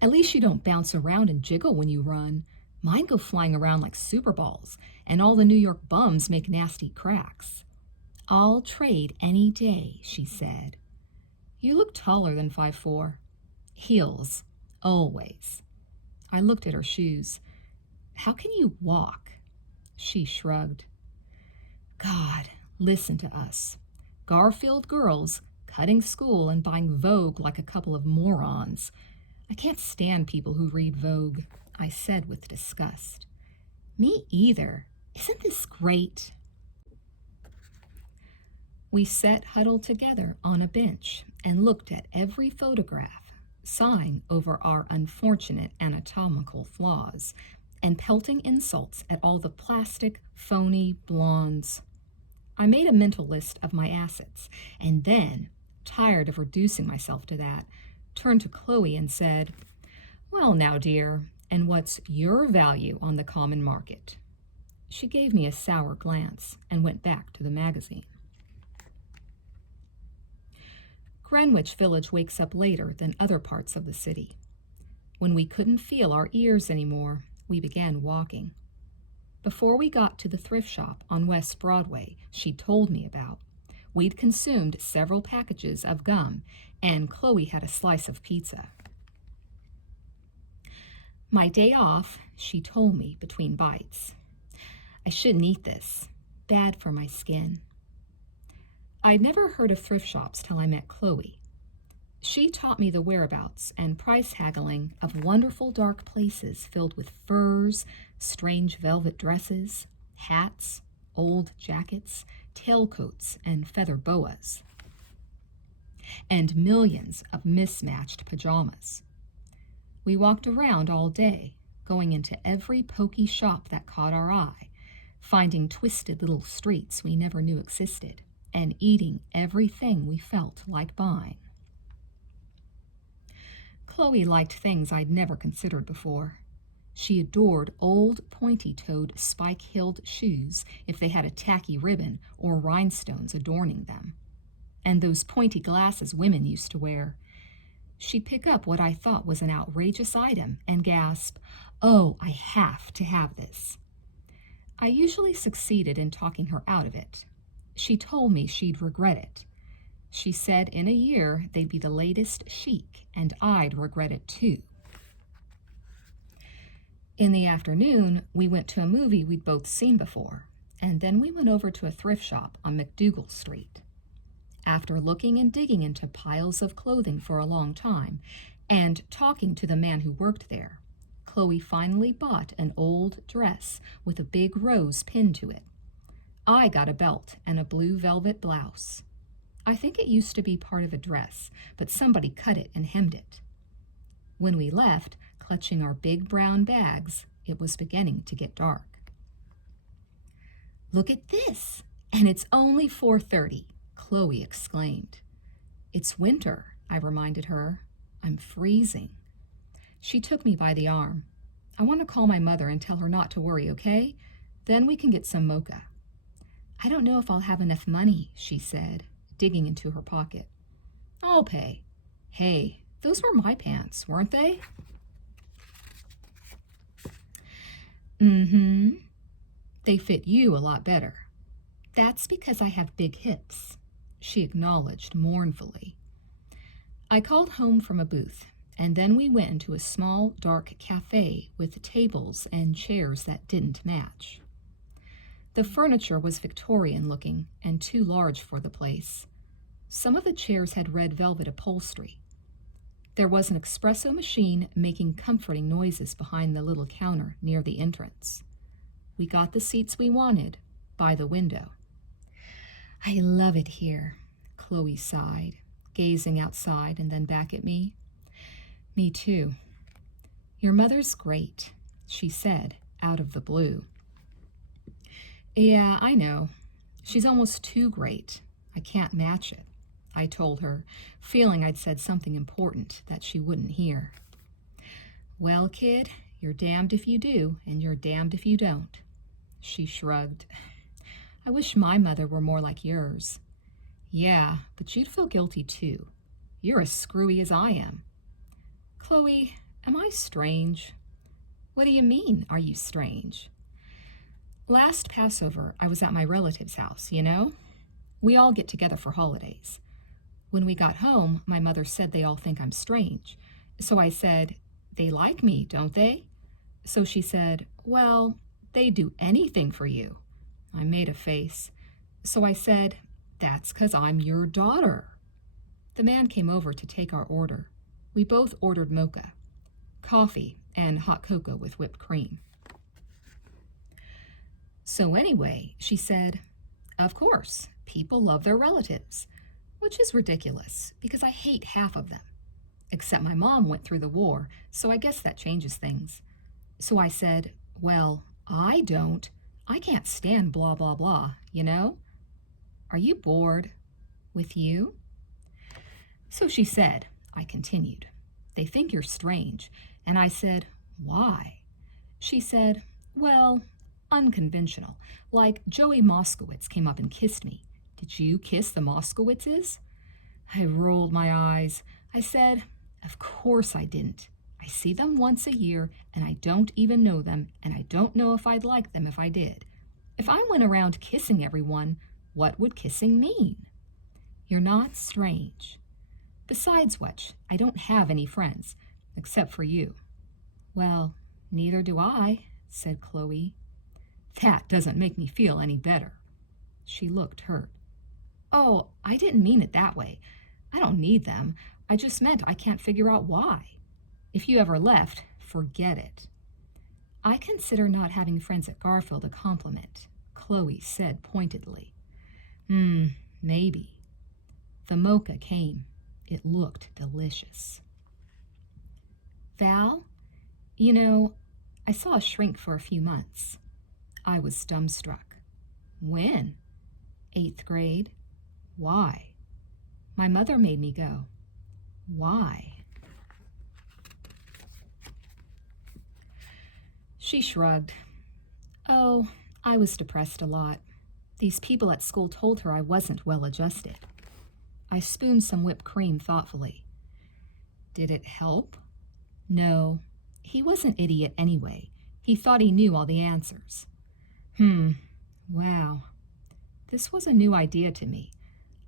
"At least you don't bounce around and jiggle when you run. Mine go flying around like super balls, and all the New York bums make nasty cracks." "I'll trade any day," she said. "You look taller than 5'4". "Heels, always." I looked at her shoes. "How can you walk?" She shrugged. God, listen to us. Garfield girls, cutting school and buying Vogue like a couple of morons. I can't stand people who read Vogue, I said with disgust. "Me either. Isn't this great?" We sat huddled together on a bench and looked at every photograph, sighing over our unfortunate anatomical flaws and pelting insults at all the plastic, phony blondes. I made a mental list of my assets, and then, tired of reducing myself to that, turned to Chloe and said, "Well, now, dear, and what's your value on the common market?" She gave me a sour glance and went back to the magazine. Greenwich Village wakes up later than other parts of the city. When we couldn't feel our ears anymore, we began walking. Before we got to the thrift shop on West Broadway she told me about, we'd consumed several packages of gum, and Chloe had a slice of pizza. "My day off," she told me between bites. "I shouldn't eat this. Bad for my skin." I'd never heard of thrift shops till I met Chloe. She taught me the whereabouts and price haggling of wonderful dark places filled with furs, strange velvet dresses, hats, old jackets, tailcoats, and feather boas, and millions of mismatched pajamas. We walked around all day, going into every pokey shop that caught our eye, finding twisted little streets we never knew existed, and eating everything we felt like buying. Chloe liked things I'd never considered before. She adored old pointy-toed spike-heeled shoes if they had a tacky ribbon or rhinestones adorning them, and those pointy glasses women used to wear. She'd pick up what I thought was an outrageous item and gasp, "Oh, I have to have this." I usually succeeded in talking her out of it. She told me she'd regret it. She said in a year they'd be the latest chic, and I'd regret it too. In the afternoon, we went to a movie we'd both seen before, and then we went over to a thrift shop on McDougal Street. After looking and digging into piles of clothing for a long time, and talking to the man who worked there, Chloe finally bought an old dress with a big rose pinned to it. I got a belt and a blue velvet blouse. I think it used to be part of a dress, but somebody cut it and hemmed it. When we left, clutching our big brown bags, it was beginning to get dark. "Look at this, and it's only 4:30, Chloe exclaimed. "It's winter," I reminded her. "I'm freezing." She took me by the arm. "I want to call my mother and tell her not to worry, okay? Then we can get some mocha." "I don't know if I'll have enough money," she said, digging into her pocket. "I'll pay. Hey, those were my pants, weren't they?" "Mm-hmm. They fit you a lot better." "That's because I have big hips," she acknowledged mournfully. I called home from a booth, and then we went into a small, dark cafe with tables and chairs that didn't match. The furniture was Victorian-looking and too large for the place. Some of the chairs had red velvet upholstery. There was an espresso machine making comforting noises behind the little counter near the entrance. We got the seats we wanted by the window. "I love it here," Chloe sighed, gazing outside and then back at me. "Me too." "Your mother's great," she said out of the blue. "Yeah, I know. She's almost too great. I can't match it," I told her, feeling I'd said something important that she wouldn't hear. "Well, kid, you're damned if you do, and you're damned if you don't." She shrugged. "I wish my mother were more like yours." "Yeah, but you'd feel guilty too. You're as screwy as I am." "Chloe, am I strange?" "What do you mean, are you strange?" "Last Passover, I was at my relative's house, you know? We all get together for holidays. When we got home, my mother said they all think I'm strange. So I said, 'They like me, don't they?' So she said, 'Well, they'd do anything for you.' I made a face. So I said, 'That's 'cause I'm your daughter.' The man came over to take our order. We both ordered mocha, coffee, and hot cocoa with whipped cream. So anyway, she said, 'Of course, people love their relatives,' which is ridiculous because I hate half of them. Except my mom went through the war, so I guess that changes things. So I said, 'Well, I don't. I can't stand blah, blah, blah, you know?' Are you bored? With you? So she said, I continued, they think you're strange. And I said, why? She said, well, unconventional. Like Joey Moskowitz came up and kissed me. Did you kiss the Moskowitzes? I rolled my eyes. I said, of course I didn't. I see them once a year, and I don't even know them, and I don't know if I'd like them if I did. If I went around kissing everyone, what would kissing mean? You're not strange. Besides which, I don't have any friends, except for you. Well, neither do I, said Chloe. That doesn't make me feel any better. She looked hurt. Oh, I didn't mean it that way. I don't need them. I just meant I can't figure out why. If you ever left, forget it. I consider not having friends at Garfield a compliment, Chloe said pointedly. Maybe. The mocha came. It looked delicious. Val, you know, I saw a shrink for a few months. I was dumbstruck. When? 8th grade. Why? My mother made me go. Why? She shrugged. Oh, I was depressed a lot. These people at school told her I wasn't well adjusted. I spooned some whipped cream thoughtfully. Did it help? No. He was an idiot anyway. He thought he knew all the answers. Wow. This was a new idea to me.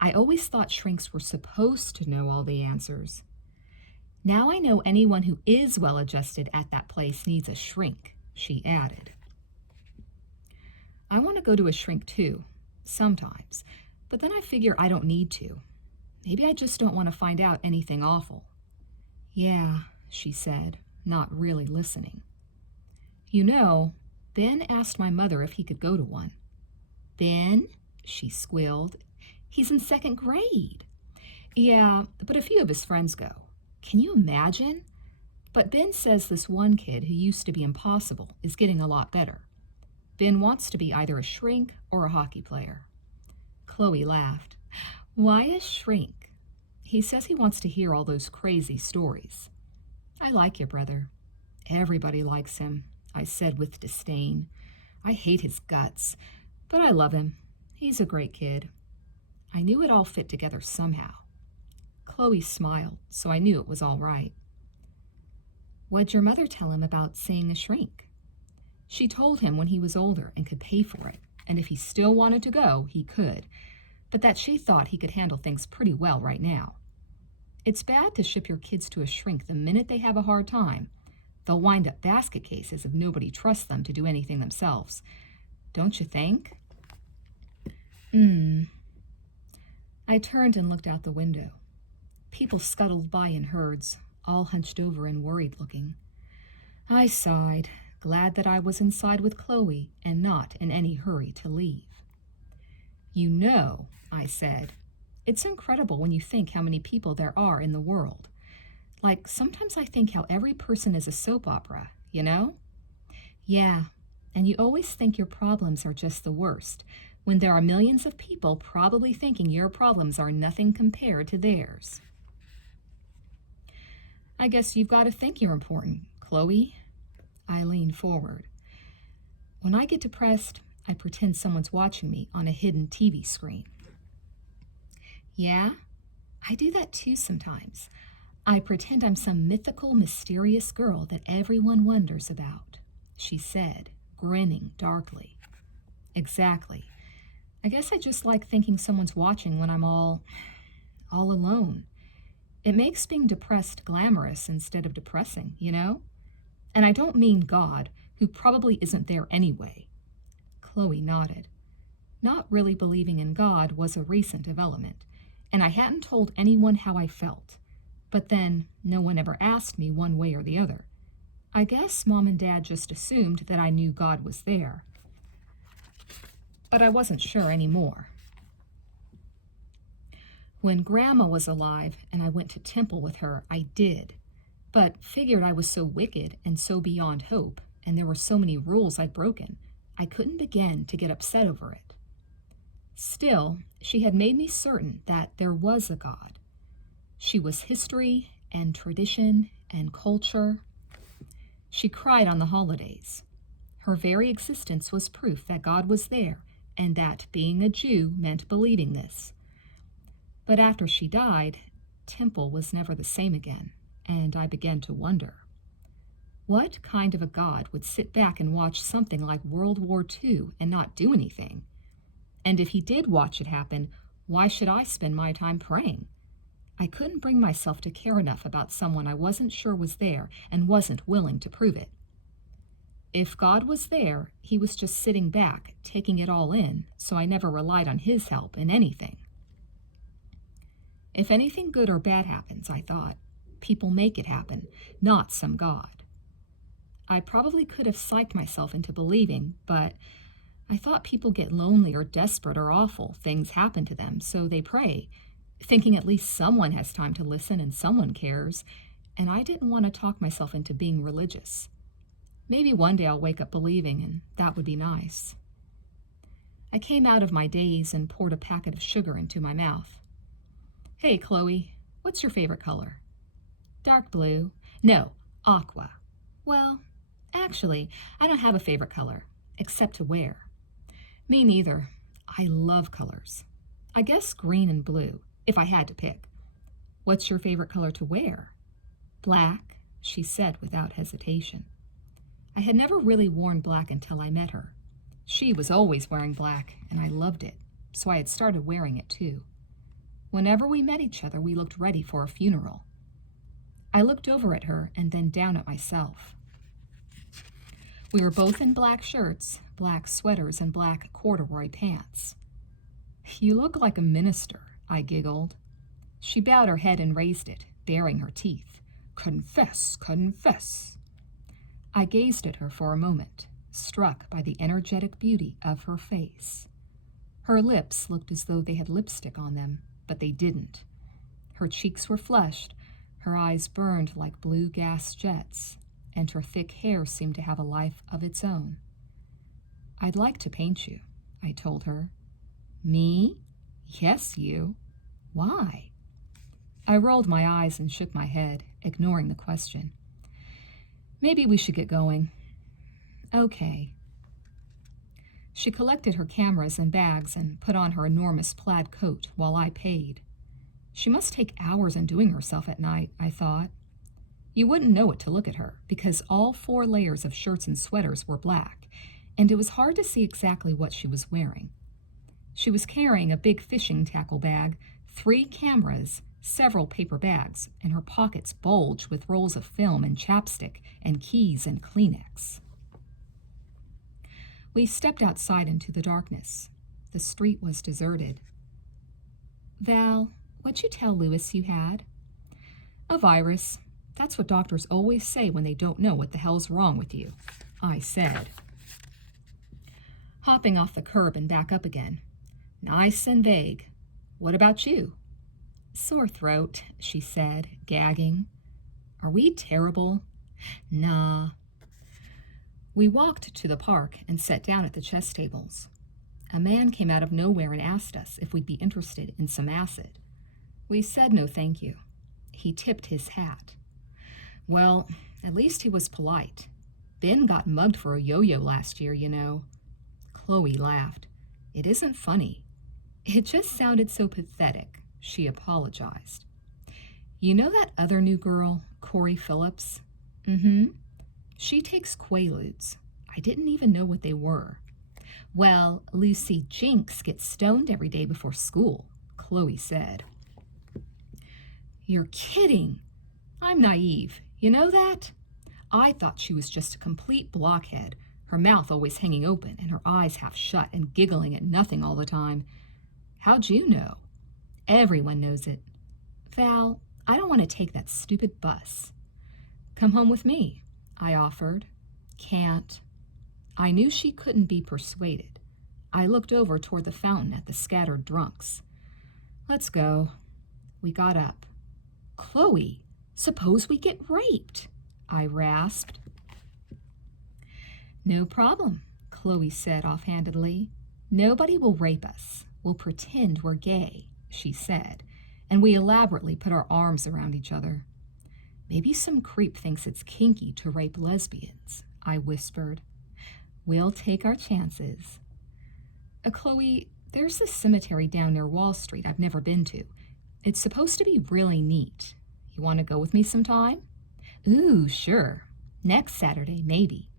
I always thought shrinks were supposed to know all the answers. Now I know anyone who is well adjusted at that place needs a shrink, she added. I want to go to a shrink too, sometimes, but then I figure I don't need to. Maybe I just don't want to find out anything awful. Yeah, she said, not really listening. You know, Ben asked my mother if he could go to one. Ben? She squealed. He's in 2nd grade. Yeah, but a few of his friends go. Can you imagine? But Ben says this one kid who used to be impossible is getting a lot better. Ben wants to be either a shrink or a hockey player. Chloe laughed. Why a shrink? He says he wants to hear all those crazy stories. I like your brother. Everybody likes him, I said with disdain. I hate his guts, but I love him. He's a great kid. I knew it all fit together somehow. Chloe smiled, so I knew it was all right. What'd your mother tell him about seeing a shrink? She told him when he was older and could pay for it, and if he still wanted to go, he could, but that she thought he could handle things pretty well right now. It's bad to ship your kids to a shrink the minute they have a hard time. They'll wind up basket cases if nobody trusts them to do anything themselves. Don't you think? I turned and looked out the window. People scuttled by in herds, all hunched over and worried looking. I sighed, glad that I was inside with Chloe and not in any hurry to leave. You know, I said, it's incredible when you think how many people there are in the world. Like, sometimes I think how every person is a soap opera, you know? Yeah, and you always think your problems are just the worst, when there are millions of people probably thinking your problems are nothing compared to theirs. I guess you've got to think you're important, Chloe. I leaned forward. When I get depressed, I pretend someone's watching me on a hidden TV screen. Yeah, I do that too sometimes. I pretend I'm some mythical, mysterious girl that everyone wonders about, she said, grinning darkly. Exactly. I guess I just like thinking someone's watching when I'm all alone. It makes being depressed glamorous instead of depressing, you know? And I don't mean God, who probably isn't there anyway. Chloe nodded. Not really believing in God was a recent development, and I hadn't told anyone how I felt. But then no one ever asked me one way or the other. I guess Mom and Dad just assumed that I knew God was there. But I wasn't sure anymore. When Grandma was alive and I went to temple with her, I did, but figured I was so wicked and so beyond hope, and there were so many rules I'd broken, I couldn't begin to get upset over it. Still, she had made me certain that there was a God. She was history and tradition and culture. She cried on the holidays. Her very existence was proof that God was there and that being a Jew meant believing this. But after she died, Temple was never the same again, and I began to wonder. What kind of a God would sit back and watch something like World War II and not do anything? And if he did watch it happen, why should I spend my time praying? I couldn't bring myself to care enough about someone I wasn't sure was there and wasn't willing to prove it. If God was there, he was just sitting back, taking it all in, so I never relied on his help in anything. If anything good or bad happens, I thought, people make it happen, not some God. I probably could have psyched myself into believing, but I thought people get lonely or desperate or awful, things happen to them, so they pray, thinking at least someone has time to listen and someone cares, and I didn't want to talk myself into being religious. Maybe one day I'll wake up believing, and that would be nice. I came out of my daze and poured a packet of sugar into my mouth. Hey, Chloe, what's your favorite color? Dark blue. No, aqua. Well, actually, I don't have a favorite color, except to wear. Me neither. I love colors. I guess green and blue, if I had to pick. What's your favorite color to wear? Black, she said without hesitation. I had never really worn black until I met her. She was always wearing black, and I loved it, so I had started wearing it too. Whenever we met each other, we looked ready for a funeral. I looked over at her and then down at myself. We were both in black shirts, black sweaters, and black corduroy pants. You look like a minister, I giggled. She bowed her head and raised it, baring her teeth. Confess, confess. I gazed at her for a moment, struck by the energetic beauty of her face. Her lips looked as though they had lipstick on them, but they didn't. Her cheeks were flushed, her eyes burned like blue gas jets, and her thick hair seemed to have a life of its own. I'd like to paint you, I told her. Me? Yes, you. Why? I rolled my eyes and shook my head, ignoring the question. Maybe we should get going. Okay. She collected her cameras and bags and put on her enormous plaid coat while I paid. She must take hours undoing herself at night, I thought. You wouldn't know it to look at her, because all 4 layers of shirts and sweaters were black, and it was hard to see exactly what she was wearing. She was carrying a big fishing tackle bag, 3 cameras, several paper bags, and her pockets bulged with rolls of film and chapstick and keys and Kleenex. We stepped outside into the darkness. The street was deserted. Val, what'd you tell Louis you had? A virus. That's what doctors always say when they don't know what the hell's wrong with you, I said. Hopping off the curb and back up again. Nice and vague. What about you? Sore throat, she said, gagging. Are we terrible? Nah. We walked to the park and sat down at the chess tables. A man came out of nowhere and asked us if we'd be interested in some acid. We said no thank you. He tipped his hat. Well, at least he was polite. Ben got mugged for a yo-yo last year, you know. Chloe laughed. It isn't funny. It just sounded so pathetic. She apologized. You know that other new girl, Corey Phillips? Mm-hmm. She takes Quaaludes. I didn't even know what they were. Well, Lucy Jinx gets stoned every day before school, Chloe said. You're kidding. I'm naive. You know that? I thought she was just a complete blockhead, her mouth always hanging open and her eyes half shut and giggling at nothing all the time. How'd you know? Everyone knows it. Val, I don't want to take that stupid bus. Come home with me, I offered. Can't. I knew she couldn't be persuaded. I looked over toward the fountain at the scattered drunks. Let's go. We got up. Chloe, suppose we get raped, I rasped. No problem, Chloe said offhandedly. Nobody will rape us. we'll pretend we're gay," she said, and we elaborately put our arms around each other. "Maybe some creep thinks it's kinky to rape lesbians," I whispered. "We'll take our chances." Chloe, there's this cemetery down near Wall Street I've never been to. It's supposed to be really neat. You want to go with me sometime?" "Ooh, sure. Next Saturday, maybe."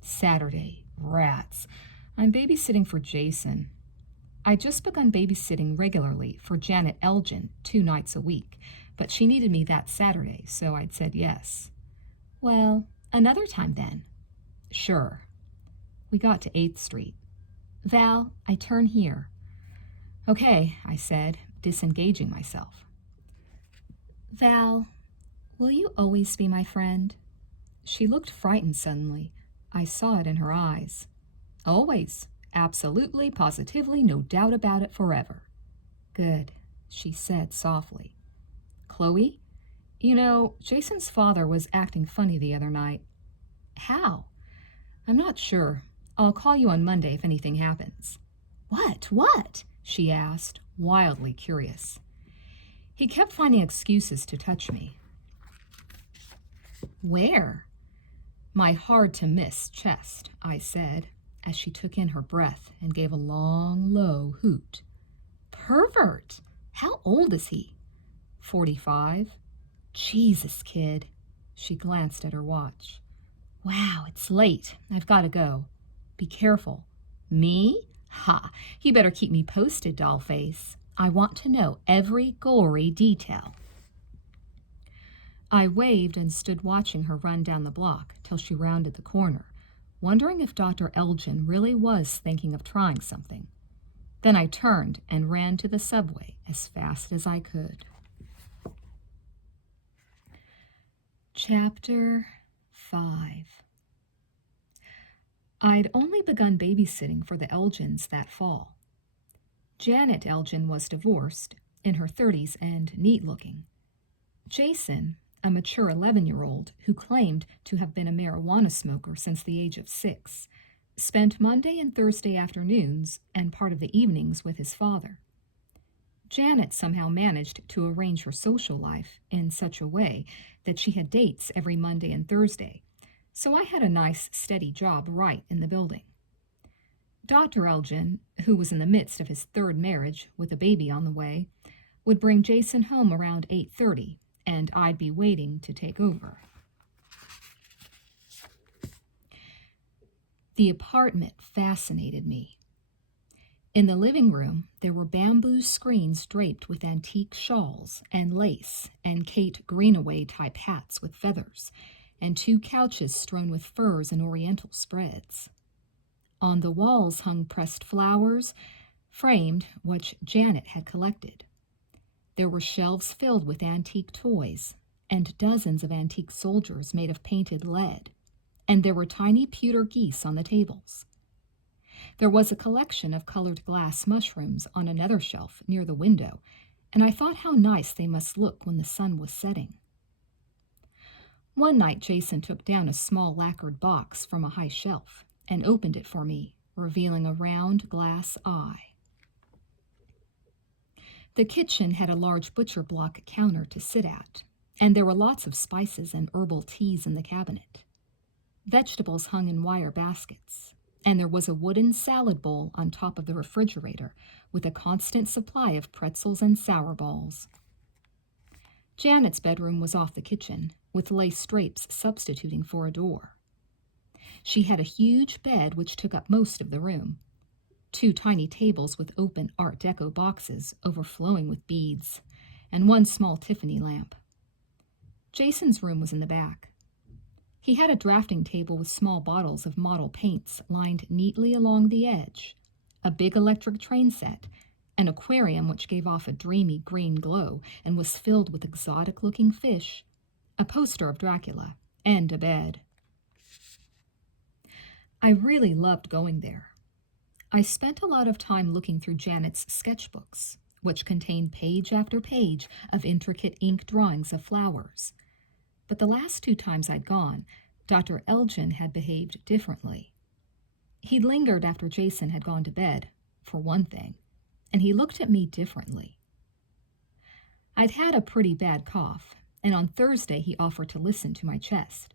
Saturday, rats. I'm babysitting for Jason. I'd just begun babysitting regularly for Janet Elgin 2 nights a week, but she needed me that Saturday, so I'd said yes. "Well, another time then." "Sure." We got to 8th Street. "Val, I turn here." "Okay," I said, disengaging myself. "Val, will you always be my friend?" She looked frightened suddenly. I saw it in her eyes. "Always. Absolutely, positively, no doubt about it, forever." "Good," she said softly. "Chloe, you know, Jason's father was acting funny the other night." "How?" "I'm not sure. I'll call you on Monday if anything happens." What?" she asked, wildly curious. "He kept finding excuses to touch me." "Where?" "My hard-to-miss chest," I said, as she took in her breath and gave a long, low hoot. "Pervert! How old is he?" 45. "Jesus, kid." She glanced at her watch. "Wow, it's late. I've got to go." "Be careful." "Me? Ha! You better keep me posted, Dollface. I want to know every gory detail." I waved and stood watching her run down the block till she rounded the corner, wondering if Dr. Elgin really was thinking of trying something. Then I turned and ran to the subway as fast as I could. Chapter 5. I'd only begun babysitting for the Elgins that fall. Janet Elgin was divorced, in her 30s and neat-looking. Jason, a mature 11-year-old who claimed to have been a marijuana smoker since the age of 6, spent Monday and Thursday afternoons and part of the evenings with his father. Janet somehow managed to arrange her social life in such a way that she had dates every Monday and Thursday, so I had a nice, steady job right in the building. Dr. Elgin, who was in the midst of his 3rd marriage with a baby on the way, would bring Jason home around 8:30, and I'd be waiting to take over. The apartment fascinated me. In the living room, there were bamboo screens draped with antique shawls and lace and Kate Greenaway-type hats with feathers, and 2 couches strewn with furs and oriental spreads. On the walls hung pressed flowers, framed which Janet had collected. There were shelves filled with antique toys, and dozens of antique soldiers made of painted lead, and there were tiny pewter geese on the tables. There was a collection of colored glass mushrooms on another shelf near the window, and I thought how nice they must look when the sun was setting. One night Jason took down a small lacquered box from a high shelf and opened it for me, revealing a round glass eye. The kitchen had a large butcher block counter to sit at, and there were lots of spices and herbal teas in the cabinet. Vegetables hung in wire baskets, and there was a wooden salad bowl on top of the refrigerator with a constant supply of pretzels and sour balls. Janet's bedroom was off the kitchen, with lace drapes substituting for a door. She had a huge bed which took up most of the room, 2 tiny tables with open Art Deco boxes overflowing with beads, and 1 small Tiffany lamp. Jason's room was in the back. He had a drafting table with small bottles of model paints lined neatly along the edge, a big electric train set, an aquarium which gave off a dreamy green glow and was filled with exotic-looking fish, a poster of Dracula, and a bed. I really loved going there. I spent a lot of time looking through Janet's sketchbooks, which contained page after page of intricate ink drawings of flowers. But the last 2 times I'd gone, Dr. Elgin had behaved differently. He lingered after Jason had gone to bed, for one thing, and he looked at me differently. I'd had a pretty bad cough, and on Thursday he offered to listen to my chest.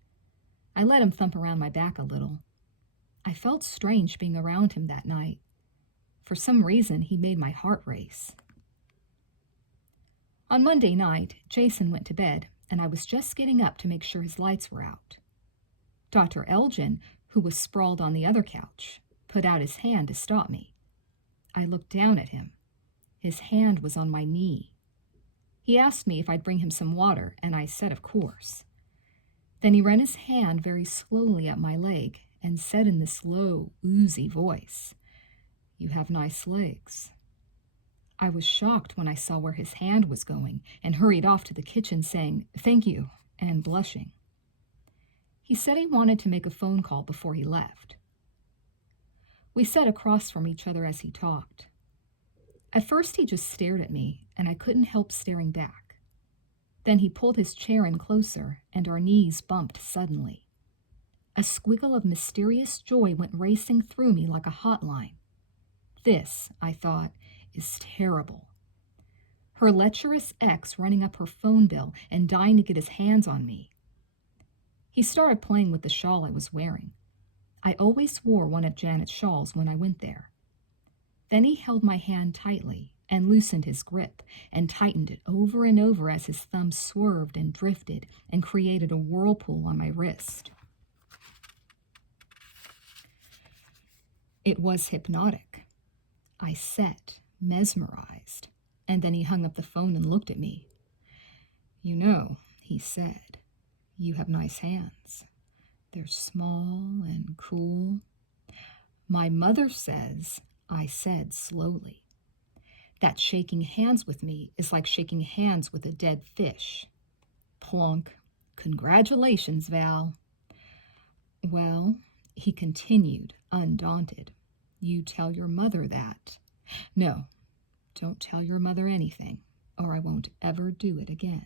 I let him thump around my back a little. I felt strange being around him that night. For some reason, he made my heart race. On Monday night, Jason went to bed, and I was just getting up to make sure his lights were out. Dr. Elgin, who was sprawled on the other couch, put out his hand to stop me. I looked down at him. His hand was on my knee. He asked me if I'd bring him some water, and I said of course. Then he ran his hand very slowly up my leg and said in this low, oozy voice, "You have nice legs." I was shocked when I saw where his hand was going and hurried off to the kitchen saying, "Thank you," and blushing. He said he wanted to make a phone call before he left. We sat across from each other as he talked. At first he just stared at me, and I couldn't help staring back. Then he pulled his chair in closer, and our knees bumped suddenly. A squiggle of mysterious joy went racing through me like a hotline. This, I thought, is terrible. Her lecherous ex running up her phone bill and dying to get his hands on me. He started playing with the shawl I was wearing. I always wore one of Janet's shawls when I went there. Then he held my hand tightly and loosened his grip and tightened it over and over as his thumb swerved and drifted and created a whirlpool on my wrist. It was hypnotic. I sat, mesmerized, and then he hung up the phone and looked at me. "You know," he said, "you have nice hands. They're small and cool." "My mother says," I said slowly, "that shaking hands with me is like shaking hands with a dead fish." Plonk. "Congratulations, Val." "Well," he continued, undaunted, "you tell your mother that." "No, don't tell your mother anything, or I won't ever do it again."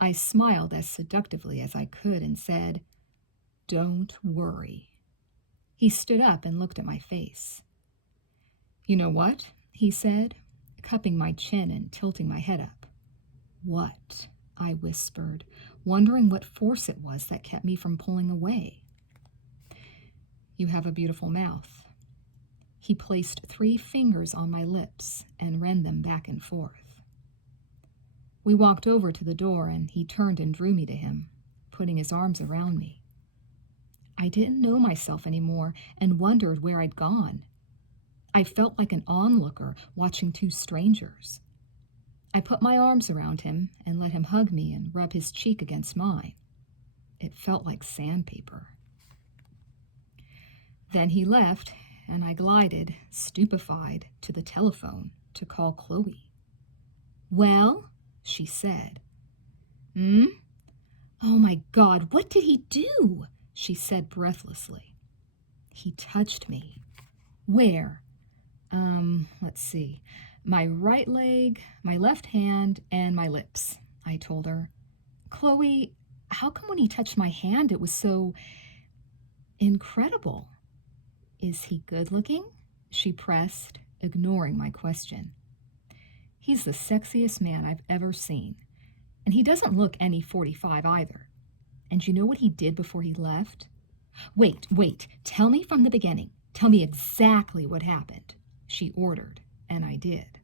I smiled as seductively as I could and said, "Don't worry." He stood up and looked at my face. "You know what?" he said, cupping my chin and tilting my head up. "What?" I whispered, wondering what force it was that kept me from pulling away. "You have a beautiful mouth." He placed 3 fingers on my lips and ran them back and forth. We walked over to the door, and he turned and drew me to him, putting his arms around me. I didn't know myself anymore and wondered where I'd gone. I felt like an onlooker watching 2 strangers. I put my arms around him and let him hug me and rub his cheek against mine. It felt like sandpaper. Then he left, and I glided, stupefied, to the telephone to call Chloe. "Well?" she said. "Oh my God, what did he do?" she said breathlessly. "He touched me." "Where?" Let's see. "My right leg, my left hand, and my lips," I told her. "Chloe, how come when he touched my hand it was so incredible?" "Is he good looking?" she pressed, ignoring my question. "He's the sexiest man I've ever seen, and he doesn't look any 45 either. And you know what he did before he left?" Wait, tell me from the beginning. Tell me exactly what happened," she ordered, and I did.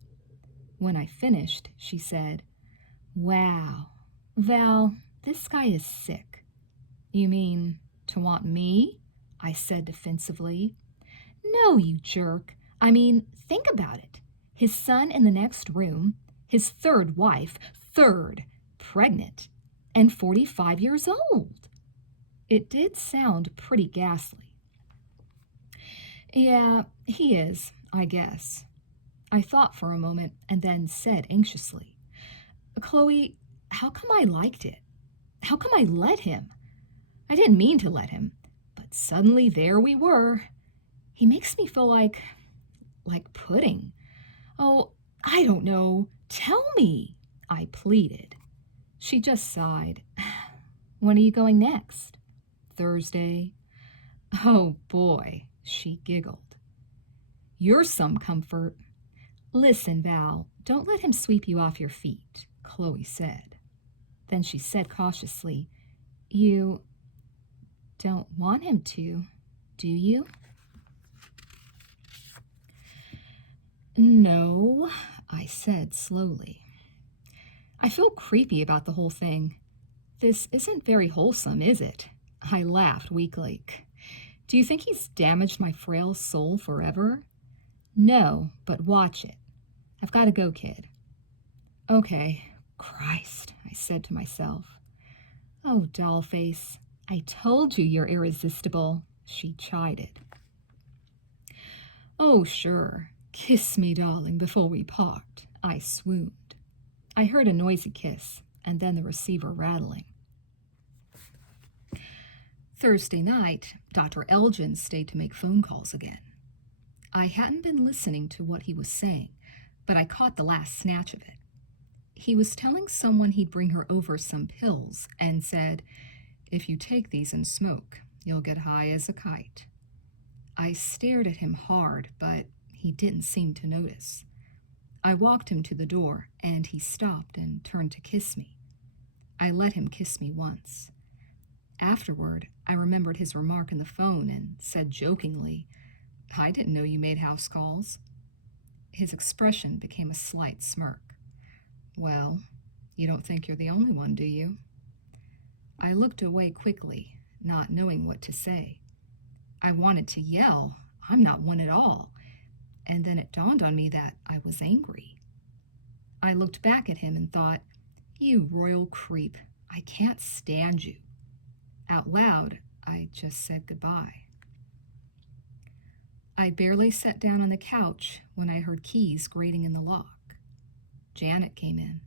When I finished, she said, "Wow, Val, this guy is sick." "You mean to want me?" I said defensively. "No, you jerk. I mean, think about it. His son in the next room, his 3rd wife, pregnant, and 45 years old." It did sound pretty ghastly. "Yeah, he is, I guess." I thought for a moment and then said anxiously, "Chloe, how come I liked it? How come I let him? I didn't mean to let him, but suddenly there we were. He makes me feel like pudding. Oh, I don't know. Tell me," I pleaded. She just sighed. "When are you going next?" "Thursday." "Oh boy," she giggled. "You're some comfort. Listen, Val, don't let him sweep you off your feet, Chloe said. Then she said cautiously, You don't want him to, do you? No, I said slowly. I feel creepy about the whole thing. This isn't very wholesome, is it? I laughed weakly. Do you think he's damaged my frail soul forever? No, but watch it. I've got to go, kid. Okay. Christ, I said to myself. Oh, Dollface, I told you you're irresistible, she chided. Oh, sure. Kiss me, darling, before we part. I swooned. I heard a noisy kiss, and then the receiver rattling. Thursday night, Dr. Elgin stayed to make phone calls again. I hadn't been listening to what he was saying, but I caught the last snatch of it. He was telling someone he'd bring her over some pills and said, If you take these and smoke, you'll get high as a kite. I stared at him hard, but he didn't seem to notice. I walked him to the door, and he stopped and turned to kiss me. I let him kiss me once. Afterward, I remembered his remark in the phone and said jokingly, I didn't know you made house calls. His expression became a slight smirk. Well, you don't think you're the only one, do you? I looked away quickly, not knowing what to say. I wanted to yell, I'm not one at all, and then it dawned on me that I was angry. I looked back at him and thought, You royal creep, I can't stand you. Out loud, I just said goodbye. I barely sat down on the couch when I heard keys grating in the lock. Janet came in.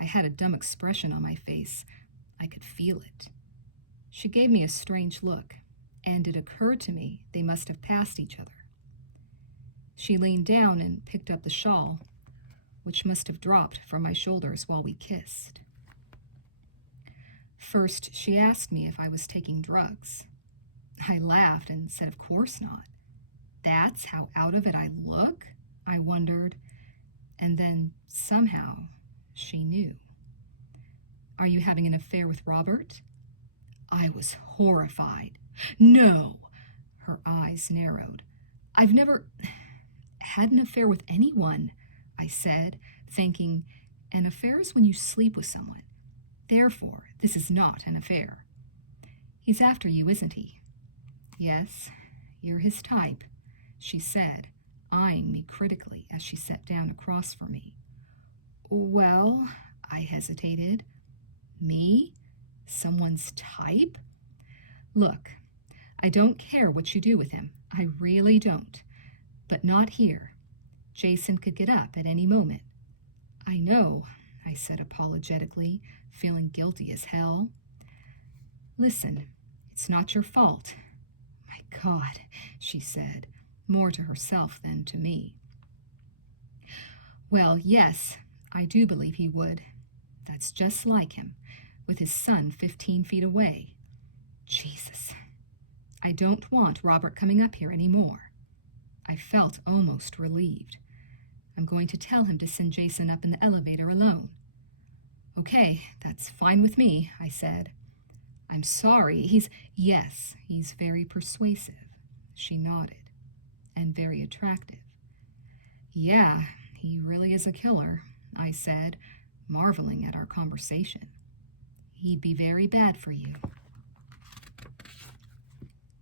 I had a dumb expression on my face. I could feel it. She gave me a strange look, and it occurred to me they must have passed each other. She leaned down and picked up the shawl, which must have dropped from my shoulders while we kissed. First, she asked me if I was taking drugs. I laughed and said, Of course not. That's how out of it I look? I wondered. And then, somehow, she knew. Are you having an affair with Robert? I was horrified. No! Her eyes narrowed. I've never had an affair with anyone, I said, thinking, an affair is when you sleep with someone. Therefore, this is not an affair. He's after you, isn't he? Yes, you're his type, she said, eyeing me critically as she sat down across from me. Well, I hesitated. Me? Someone's type? Look, I don't care what you do with him. I really don't. But not here. Jason could get up at any moment. I know, I said apologetically, feeling guilty as hell. Listen, it's not your fault. My God, she said, more to herself than to me. Well, yes, I do believe he would. That's just like him, with his son 15 feet away. Jesus. I don't want Robert coming up here anymore. I felt almost relieved. I'm going to tell him to send Jason up in the elevator alone. Okay, that's fine with me, I said. I'm sorry, Yes, he's very persuasive, she nodded, and very attractive. Yeah, he really is a killer, I said, marveling at our conversation. He'd be very bad for you.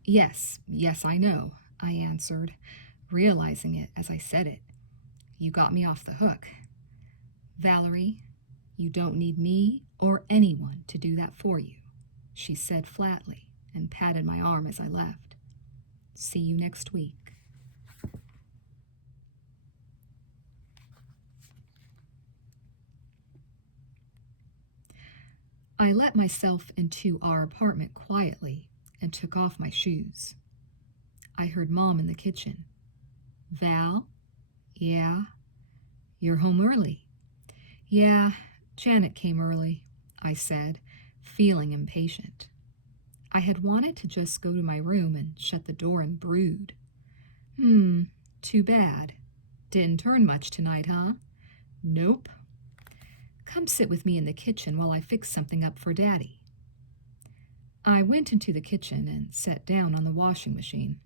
Yes, I know, I answered, realizing it as I said it. You got me off the hook. Valerie, you don't need me or anyone to do that for you, she said flatly and patted my arm as I left. See you next week. I let myself into our apartment quietly and took off my shoes. I heard Mom in the kitchen. Val? Yeah? You're home early. Yeah, Janet came early, I said, feeling impatient. I had wanted to just go to my room and shut the door and brood. Too bad. Didn't turn much tonight, huh? Nope. Come sit with me in the kitchen while I fix something up for Daddy. I went into the kitchen and sat down on the washing machine.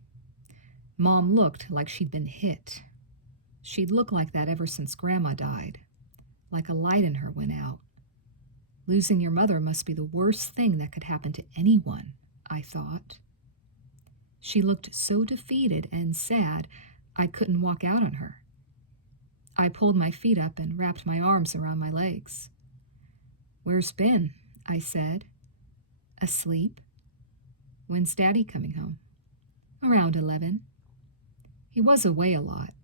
Mom looked like she'd been hit. She'd looked like that ever since Grandma died, like a light in her went out. Losing your mother must be the worst thing that could happen to anyone, I thought. She looked so defeated and sad I couldn't walk out on her. I pulled my feet up and wrapped my arms around my legs. "Where's Ben?" I said. "Asleep." "When's Daddy coming home?" "Around 11. He was away a lot.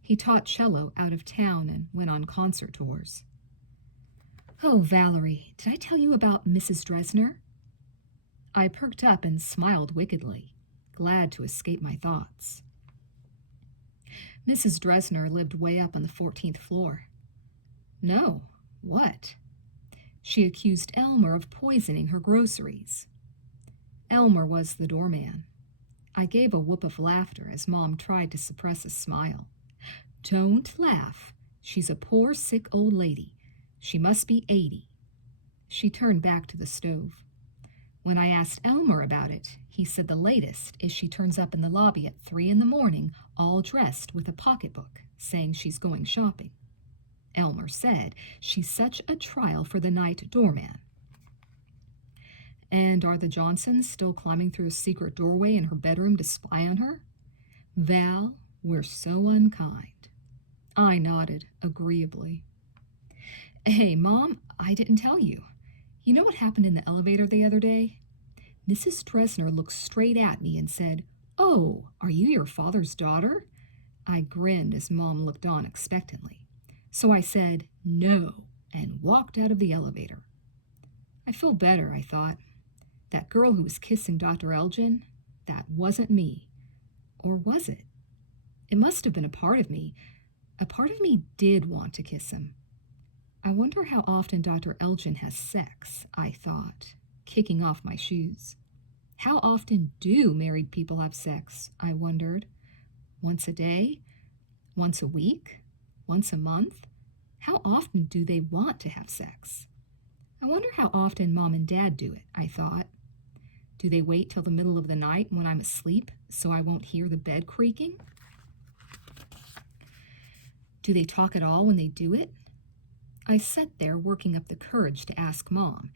He taught cello out of town and went on concert tours. Oh, Valerie, did I tell you about Mrs. Dresner? I perked up and smiled wickedly, glad to escape my thoughts. Mrs. Dresner lived way up on the 14th floor. No, what? She accused Elmer of poisoning her groceries. Elmer was the doorman. I gave a whoop of laughter as Mom tried to suppress a smile. Don't laugh. She's a poor, sick old lady. She must be 80. She turned back to the stove. When I asked Elmer about it, he said the latest is she turns up in the lobby at 3 a.m, all dressed with a pocketbook, saying she's going shopping. Elmer said she's such a trial for the night doorman. And are the Johnsons still climbing through a secret doorway in her bedroom to spy on her? Val, we're so unkind. I nodded agreeably. Hey, Mom, I didn't tell you. You know what happened in the elevator the other day? Mrs. Dresner looked straight at me and said, "Oh, are you your father's daughter?" I grinned as Mom looked on expectantly. So I said, "No," and walked out of the elevator. I feel better, I thought. That girl who was kissing Dr. Elgin, that wasn't me. Or was it? It must have been a part of me. A part of me did want to kiss him. I wonder how often Dr. Elgin has sex, I thought, kicking off my shoes. How often do married people have sex, I wondered. Once a day? Once a week? Once a month? How often do they want to have sex? I wonder how often Mom and Dad do it, I thought. Do they wait till the middle of the night when I'm asleep so I won't hear the bed creaking? Do they talk at all when they do it? I sat there working up the courage to ask Mom,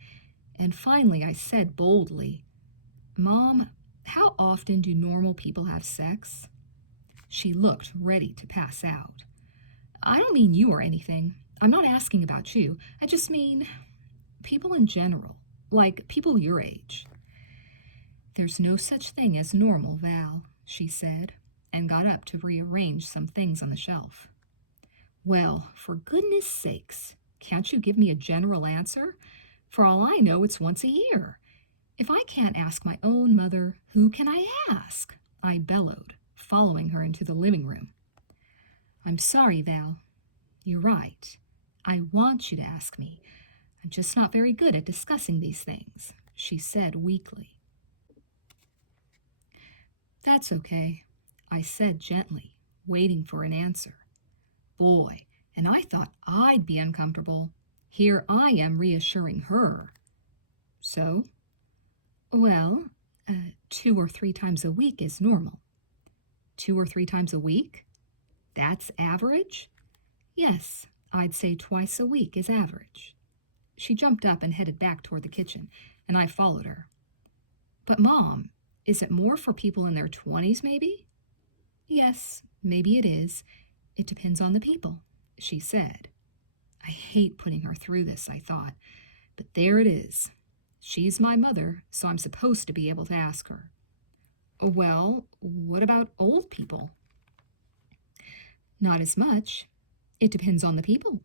and finally I said boldly, "Mom, how often do normal people have sex?" She looked ready to pass out. I don't mean you or anything. I'm not asking about you. I just mean people in general, like people your age. There's no such thing as normal, Val, she said, and got up to rearrange some things on the shelf. Well, for goodness sakes, can't you give me a general answer? For all I know, it's once a year. If I can't ask my own mother, who can I ask? I bellowed, following her into the living room. I'm sorry, Val. You're right. I want you to ask me. I'm just not very good at discussing these things, she said weakly. That's okay, I said gently, waiting for an answer. Boy, and I thought I'd be uncomfortable. Here I am reassuring her. So? Well, 2 or 3 times a week is normal. 2 or 3 times a week? That's average? Yes, I'd say twice a week is average. She jumped up and headed back toward the kitchen, and I followed her. But Mom, is it more for people in their 20s maybe? Yes, maybe it is. It depends on the people, she said. I hate putting her through this, I thought, but there it is. She's my mother, so I'm supposed to be able to ask her. Well, what about old people? Not as much. It depends on the people.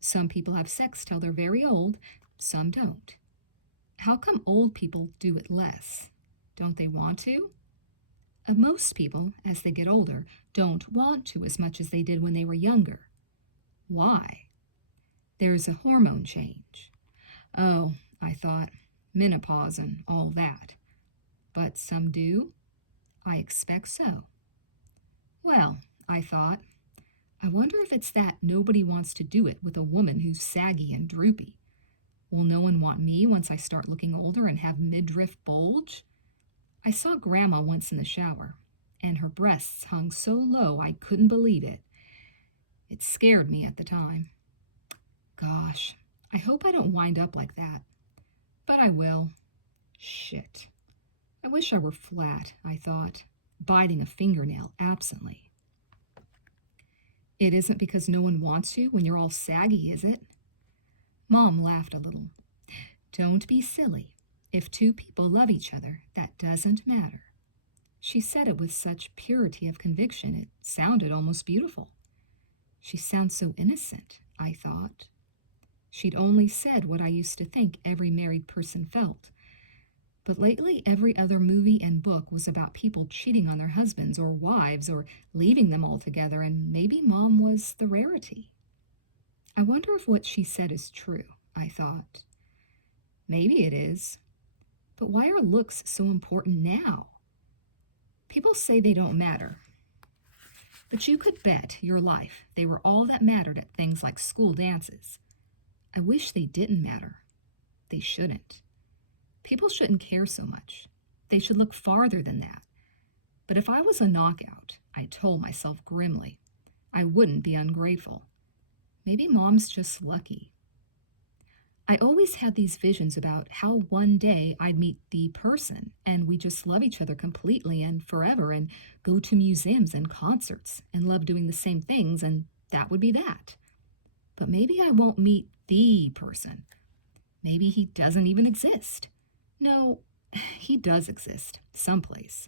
Some people have sex till they're very old, some don't. How come old people do it less? Don't they want to? Most people, as they get older, don't want to as much as they did when they were younger. Why? There's a hormone change. Oh, I thought, menopause and all that. But some do? I expect so. Well, I thought, I wonder if it's that nobody wants to do it with a woman who's saggy and droopy. Will no one want me once I start looking older and have midriff bulge? I saw Grandma once in the shower, and her breasts hung so low I couldn't believe it. It scared me at the time. Gosh, I hope I don't wind up like that. But I will. Shit. I wish I were flat, I thought, biting a fingernail absently. It isn't because no one wants you when you're all saggy, is it? Mom laughed a little. Don't be silly. If two people love each other, that doesn't matter. She said it with such purity of conviction, it sounded almost beautiful. She sounds so innocent, I thought. She'd only said what I used to think every married person felt. But lately, every other movie and book was about people cheating on their husbands or wives or leaving them altogether, and maybe Mom was the rarity. I wonder if what she said is true, I thought. Maybe it is. But why are looks so important now? People say they don't matter. But you could bet your life they were all that mattered at things like school dances. I wish they didn't matter. They shouldn't. People shouldn't care so much. They should look farther than that. But if I was a knockout, I told myself grimly, I wouldn't be ungrateful. Maybe Mom's just lucky. I always had these visions about how one day I'd meet the person and we just love each other completely and forever and go to museums and concerts and love doing the same things, and that would be that. But maybe I won't meet the person. Maybe he doesn't even exist. No, he does exist, someplace.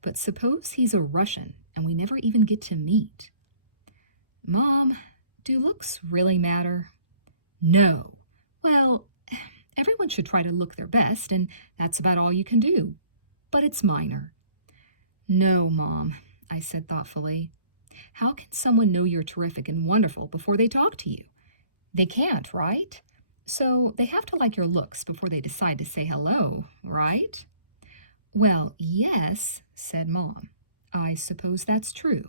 But suppose he's a Russian and we never even get to meet. Mom, do looks really matter? No. Well, everyone should try to look their best, and that's about all you can do. But it's minor. No, Mom, I said thoughtfully. How can someone know you're terrific and wonderful before they talk to you? They can't, right? So they have to like your looks before they decide to say hello, right? Well, yes, said Mom. I suppose that's true.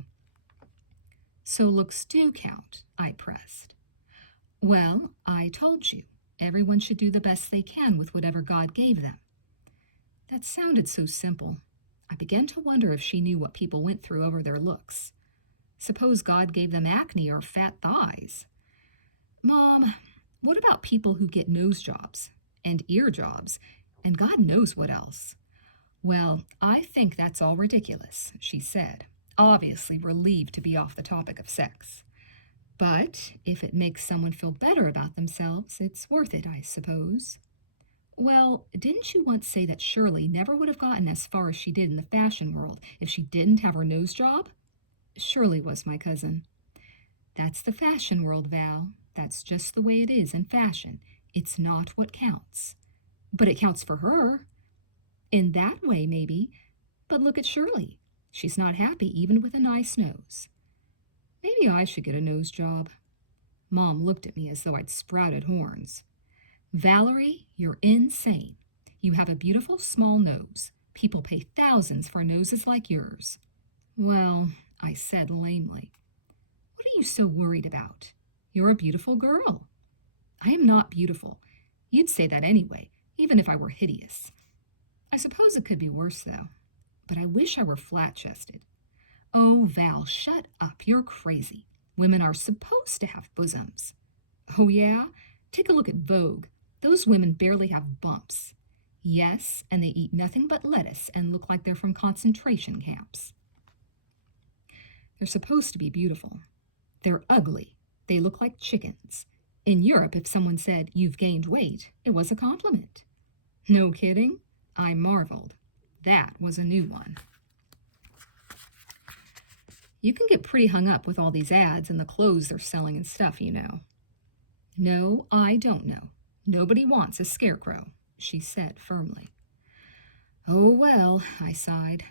So looks do count, I pressed. Well, I told you, everyone should do the best they can with whatever God gave them. That sounded so simple. I began to wonder if she knew what people went through over their looks. Suppose God gave them acne or fat thighs. Mom, what about people who get nose jobs and ear jobs and God knows what else? Well, I think that's all ridiculous, she said, obviously relieved to be off the topic of sex. But if it makes someone feel better about themselves, it's worth it, I suppose. Well, didn't you once say that Shirley never would have gotten as far as she did in the fashion world if she didn't have her nose job? Shirley was my cousin. That's the fashion world, Val. That's just the way it is in fashion. It's not what counts. But it counts for her. In that way, maybe. But look at Shirley. She's not happy even with a nice nose. Maybe I should get a nose job. Mom looked at me as though I'd sprouted horns. Valerie, you're insane. You have a beautiful small nose. People pay thousands for noses like yours. Well, I said lamely. What are you so worried about? You're a beautiful girl. I am not beautiful. You'd say that anyway, even if I were hideous. I suppose it could be worse, though. But I wish I were flat-chested. Oh, Val, shut up. You're crazy. Women are supposed to have bosoms. Oh, yeah? Take a look at Vogue. Those women barely have bumps. Yes, and they eat nothing but lettuce and look like they're from concentration camps. They're supposed to be beautiful. They're ugly. They look like chickens. In Europe, if someone said, "You've gained weight," it was a compliment. No kidding? I marveled. That was a new one. You can get pretty hung up with all these ads and the clothes they're selling and stuff, you know. No, I don't know. Nobody wants a scarecrow, she said firmly. Oh, well, I sighed.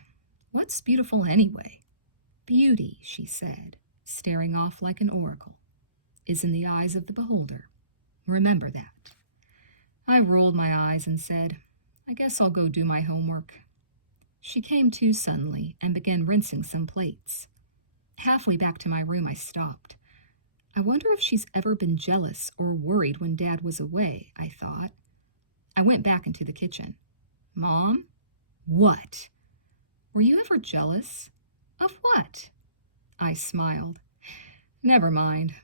What's beautiful anyway? Beauty, she said, staring off like an oracle, is in the eyes of the beholder. Remember that. I rolled my eyes and said, I guess I'll go do my homework. She came to suddenly and began rinsing some plates. Halfway back to my room, I stopped. I wonder if she's ever been jealous or worried when Dad was away, I thought. I went back into the kitchen. Mom? What? Were you ever jealous? Of what? I smiled. Never mind.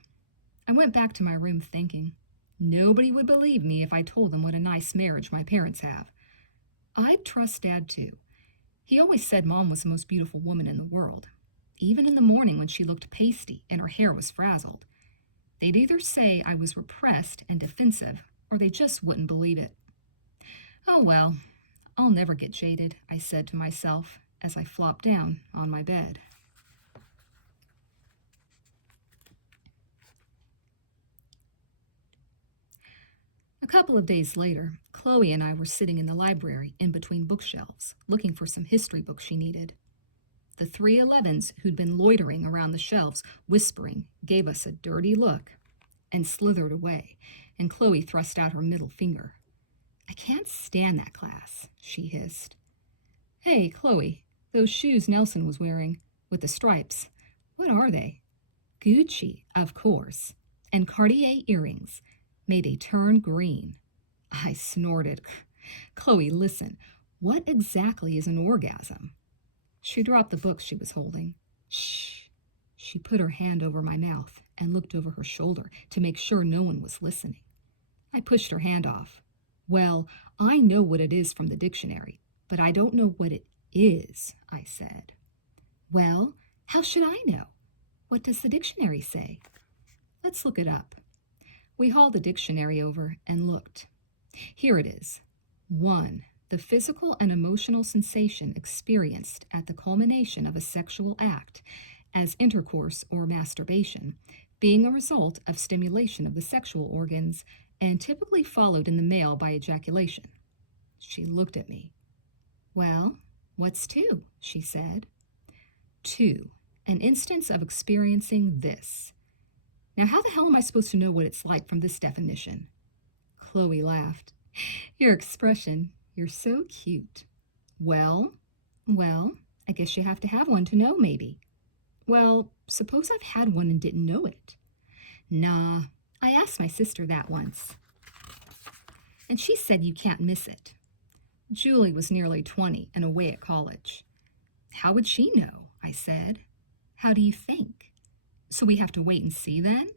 I went back to my room thinking. Nobody would believe me if I told them what a nice marriage my parents have. I'd trust Dad, too. He always said Mom was the most beautiful woman in the world, even in the morning when she looked pasty and her hair was frazzled. They'd either say I was repressed and defensive, or they just wouldn't believe it. Oh well, I'll never get jaded, I said to myself as I flopped down on my bed. A couple of days later, Chloe and I were sitting in the library in between bookshelves, looking for some history books she needed. The 311s who'd been loitering around the shelves, whispering, gave us a dirty look and slithered away, and Chloe thrust out her middle finger. I can't stand that class, she hissed. Hey, Chloe, those shoes Nelson was wearing, with the stripes, what are they? Gucci, of course, and Cartier earrings. May they turn green. I snorted. Chloe, listen, what exactly is an orgasm? She dropped the books she was holding. Shh. She put her hand over my mouth and looked over her shoulder to make sure no one was listening. I pushed her hand off. Well, I know what it is from the dictionary, but I don't know what it is, I said. Well, how should I know? What does the dictionary say? Let's look it up. We hauled the dictionary over and looked. Here it is. 1. The physical and emotional sensation experienced at the culmination of a sexual act, as intercourse or masturbation, being a result of stimulation of the sexual organs and typically followed in the male by ejaculation. She looked at me. Well, what's 2? She said. 2. An instance of experiencing this. Now, how the hell am I supposed to know what it's like from this definition? Chloe laughed. Your expression, you're so cute. Well, I guess you have to have one to know, maybe. Well, suppose I've had one and didn't know it. Nah, I asked my sister that once, and she said you can't miss it. Julie was nearly 20 and away at college. How would she know? I said. How do you think? So we have to wait and see then?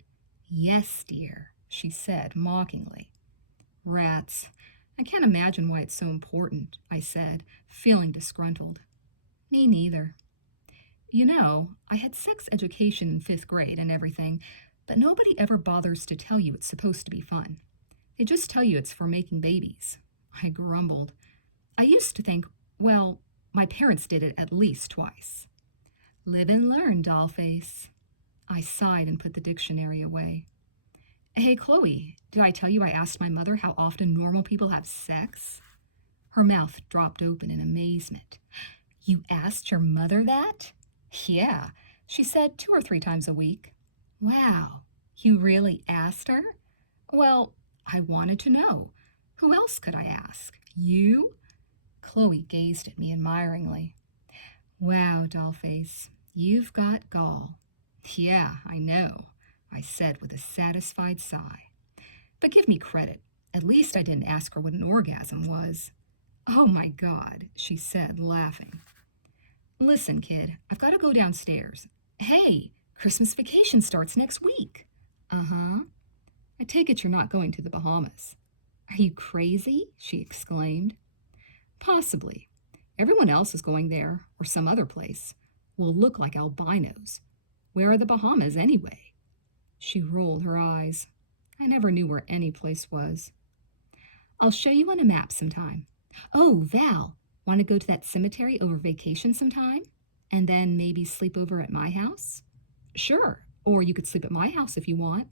Yes, dear, she said mockingly. Rats. I can't imagine why it's so important, I said, feeling disgruntled. Me neither. You know, I had sex education in 5th grade and everything, but nobody ever bothers to tell you it's supposed to be fun. They just tell you it's for making babies. I grumbled. I used to think, well, my parents did it at least twice. Live and learn, Dollface. I sighed and put the dictionary away. Hey, Chloe, did I tell you I asked my mother how often normal people have sex? Her mouth dropped open in amazement. You asked your mother that? Yeah, she said 2 or 3 times a week. Wow, you really asked her? Well, I wanted to know. Who else could I ask? You? Chloe gazed at me admiringly. Wow, Dollface, you've got gall. Yeah, I know, I said with a satisfied sigh. But give me credit. At least I didn't ask her what an orgasm was. Oh my God, she said, laughing. Listen, kid, I've got to go downstairs. Hey, Christmas vacation starts next week. Uh-huh. I take it you're not going to the Bahamas. Are you crazy? She exclaimed. Possibly. Everyone else is going there, or some other place. We'll look like albinos. Where are the Bahamas, anyway? She rolled her eyes. I never knew where any place was. I'll show you on a map sometime. Oh, Val, want to go to that cemetery over vacation sometime? And then maybe sleep over at my house? Sure, or you could sleep at my house if you want.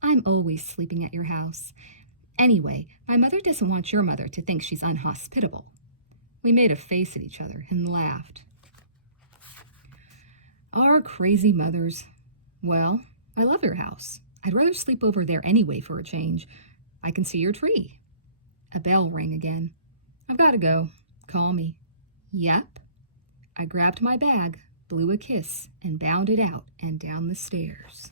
I'm always sleeping at your house. Anyway, my mother doesn't want your mother to think she's unhospitable. We made a face at each other and laughed. Our crazy mothers. Well, I love your house. I'd rather sleep over there anyway for a change. I can see your tree. A bell rang again. I've got to go. Call me. Yep. I grabbed my bag. blew a kiss, and bounded out and down the stairs.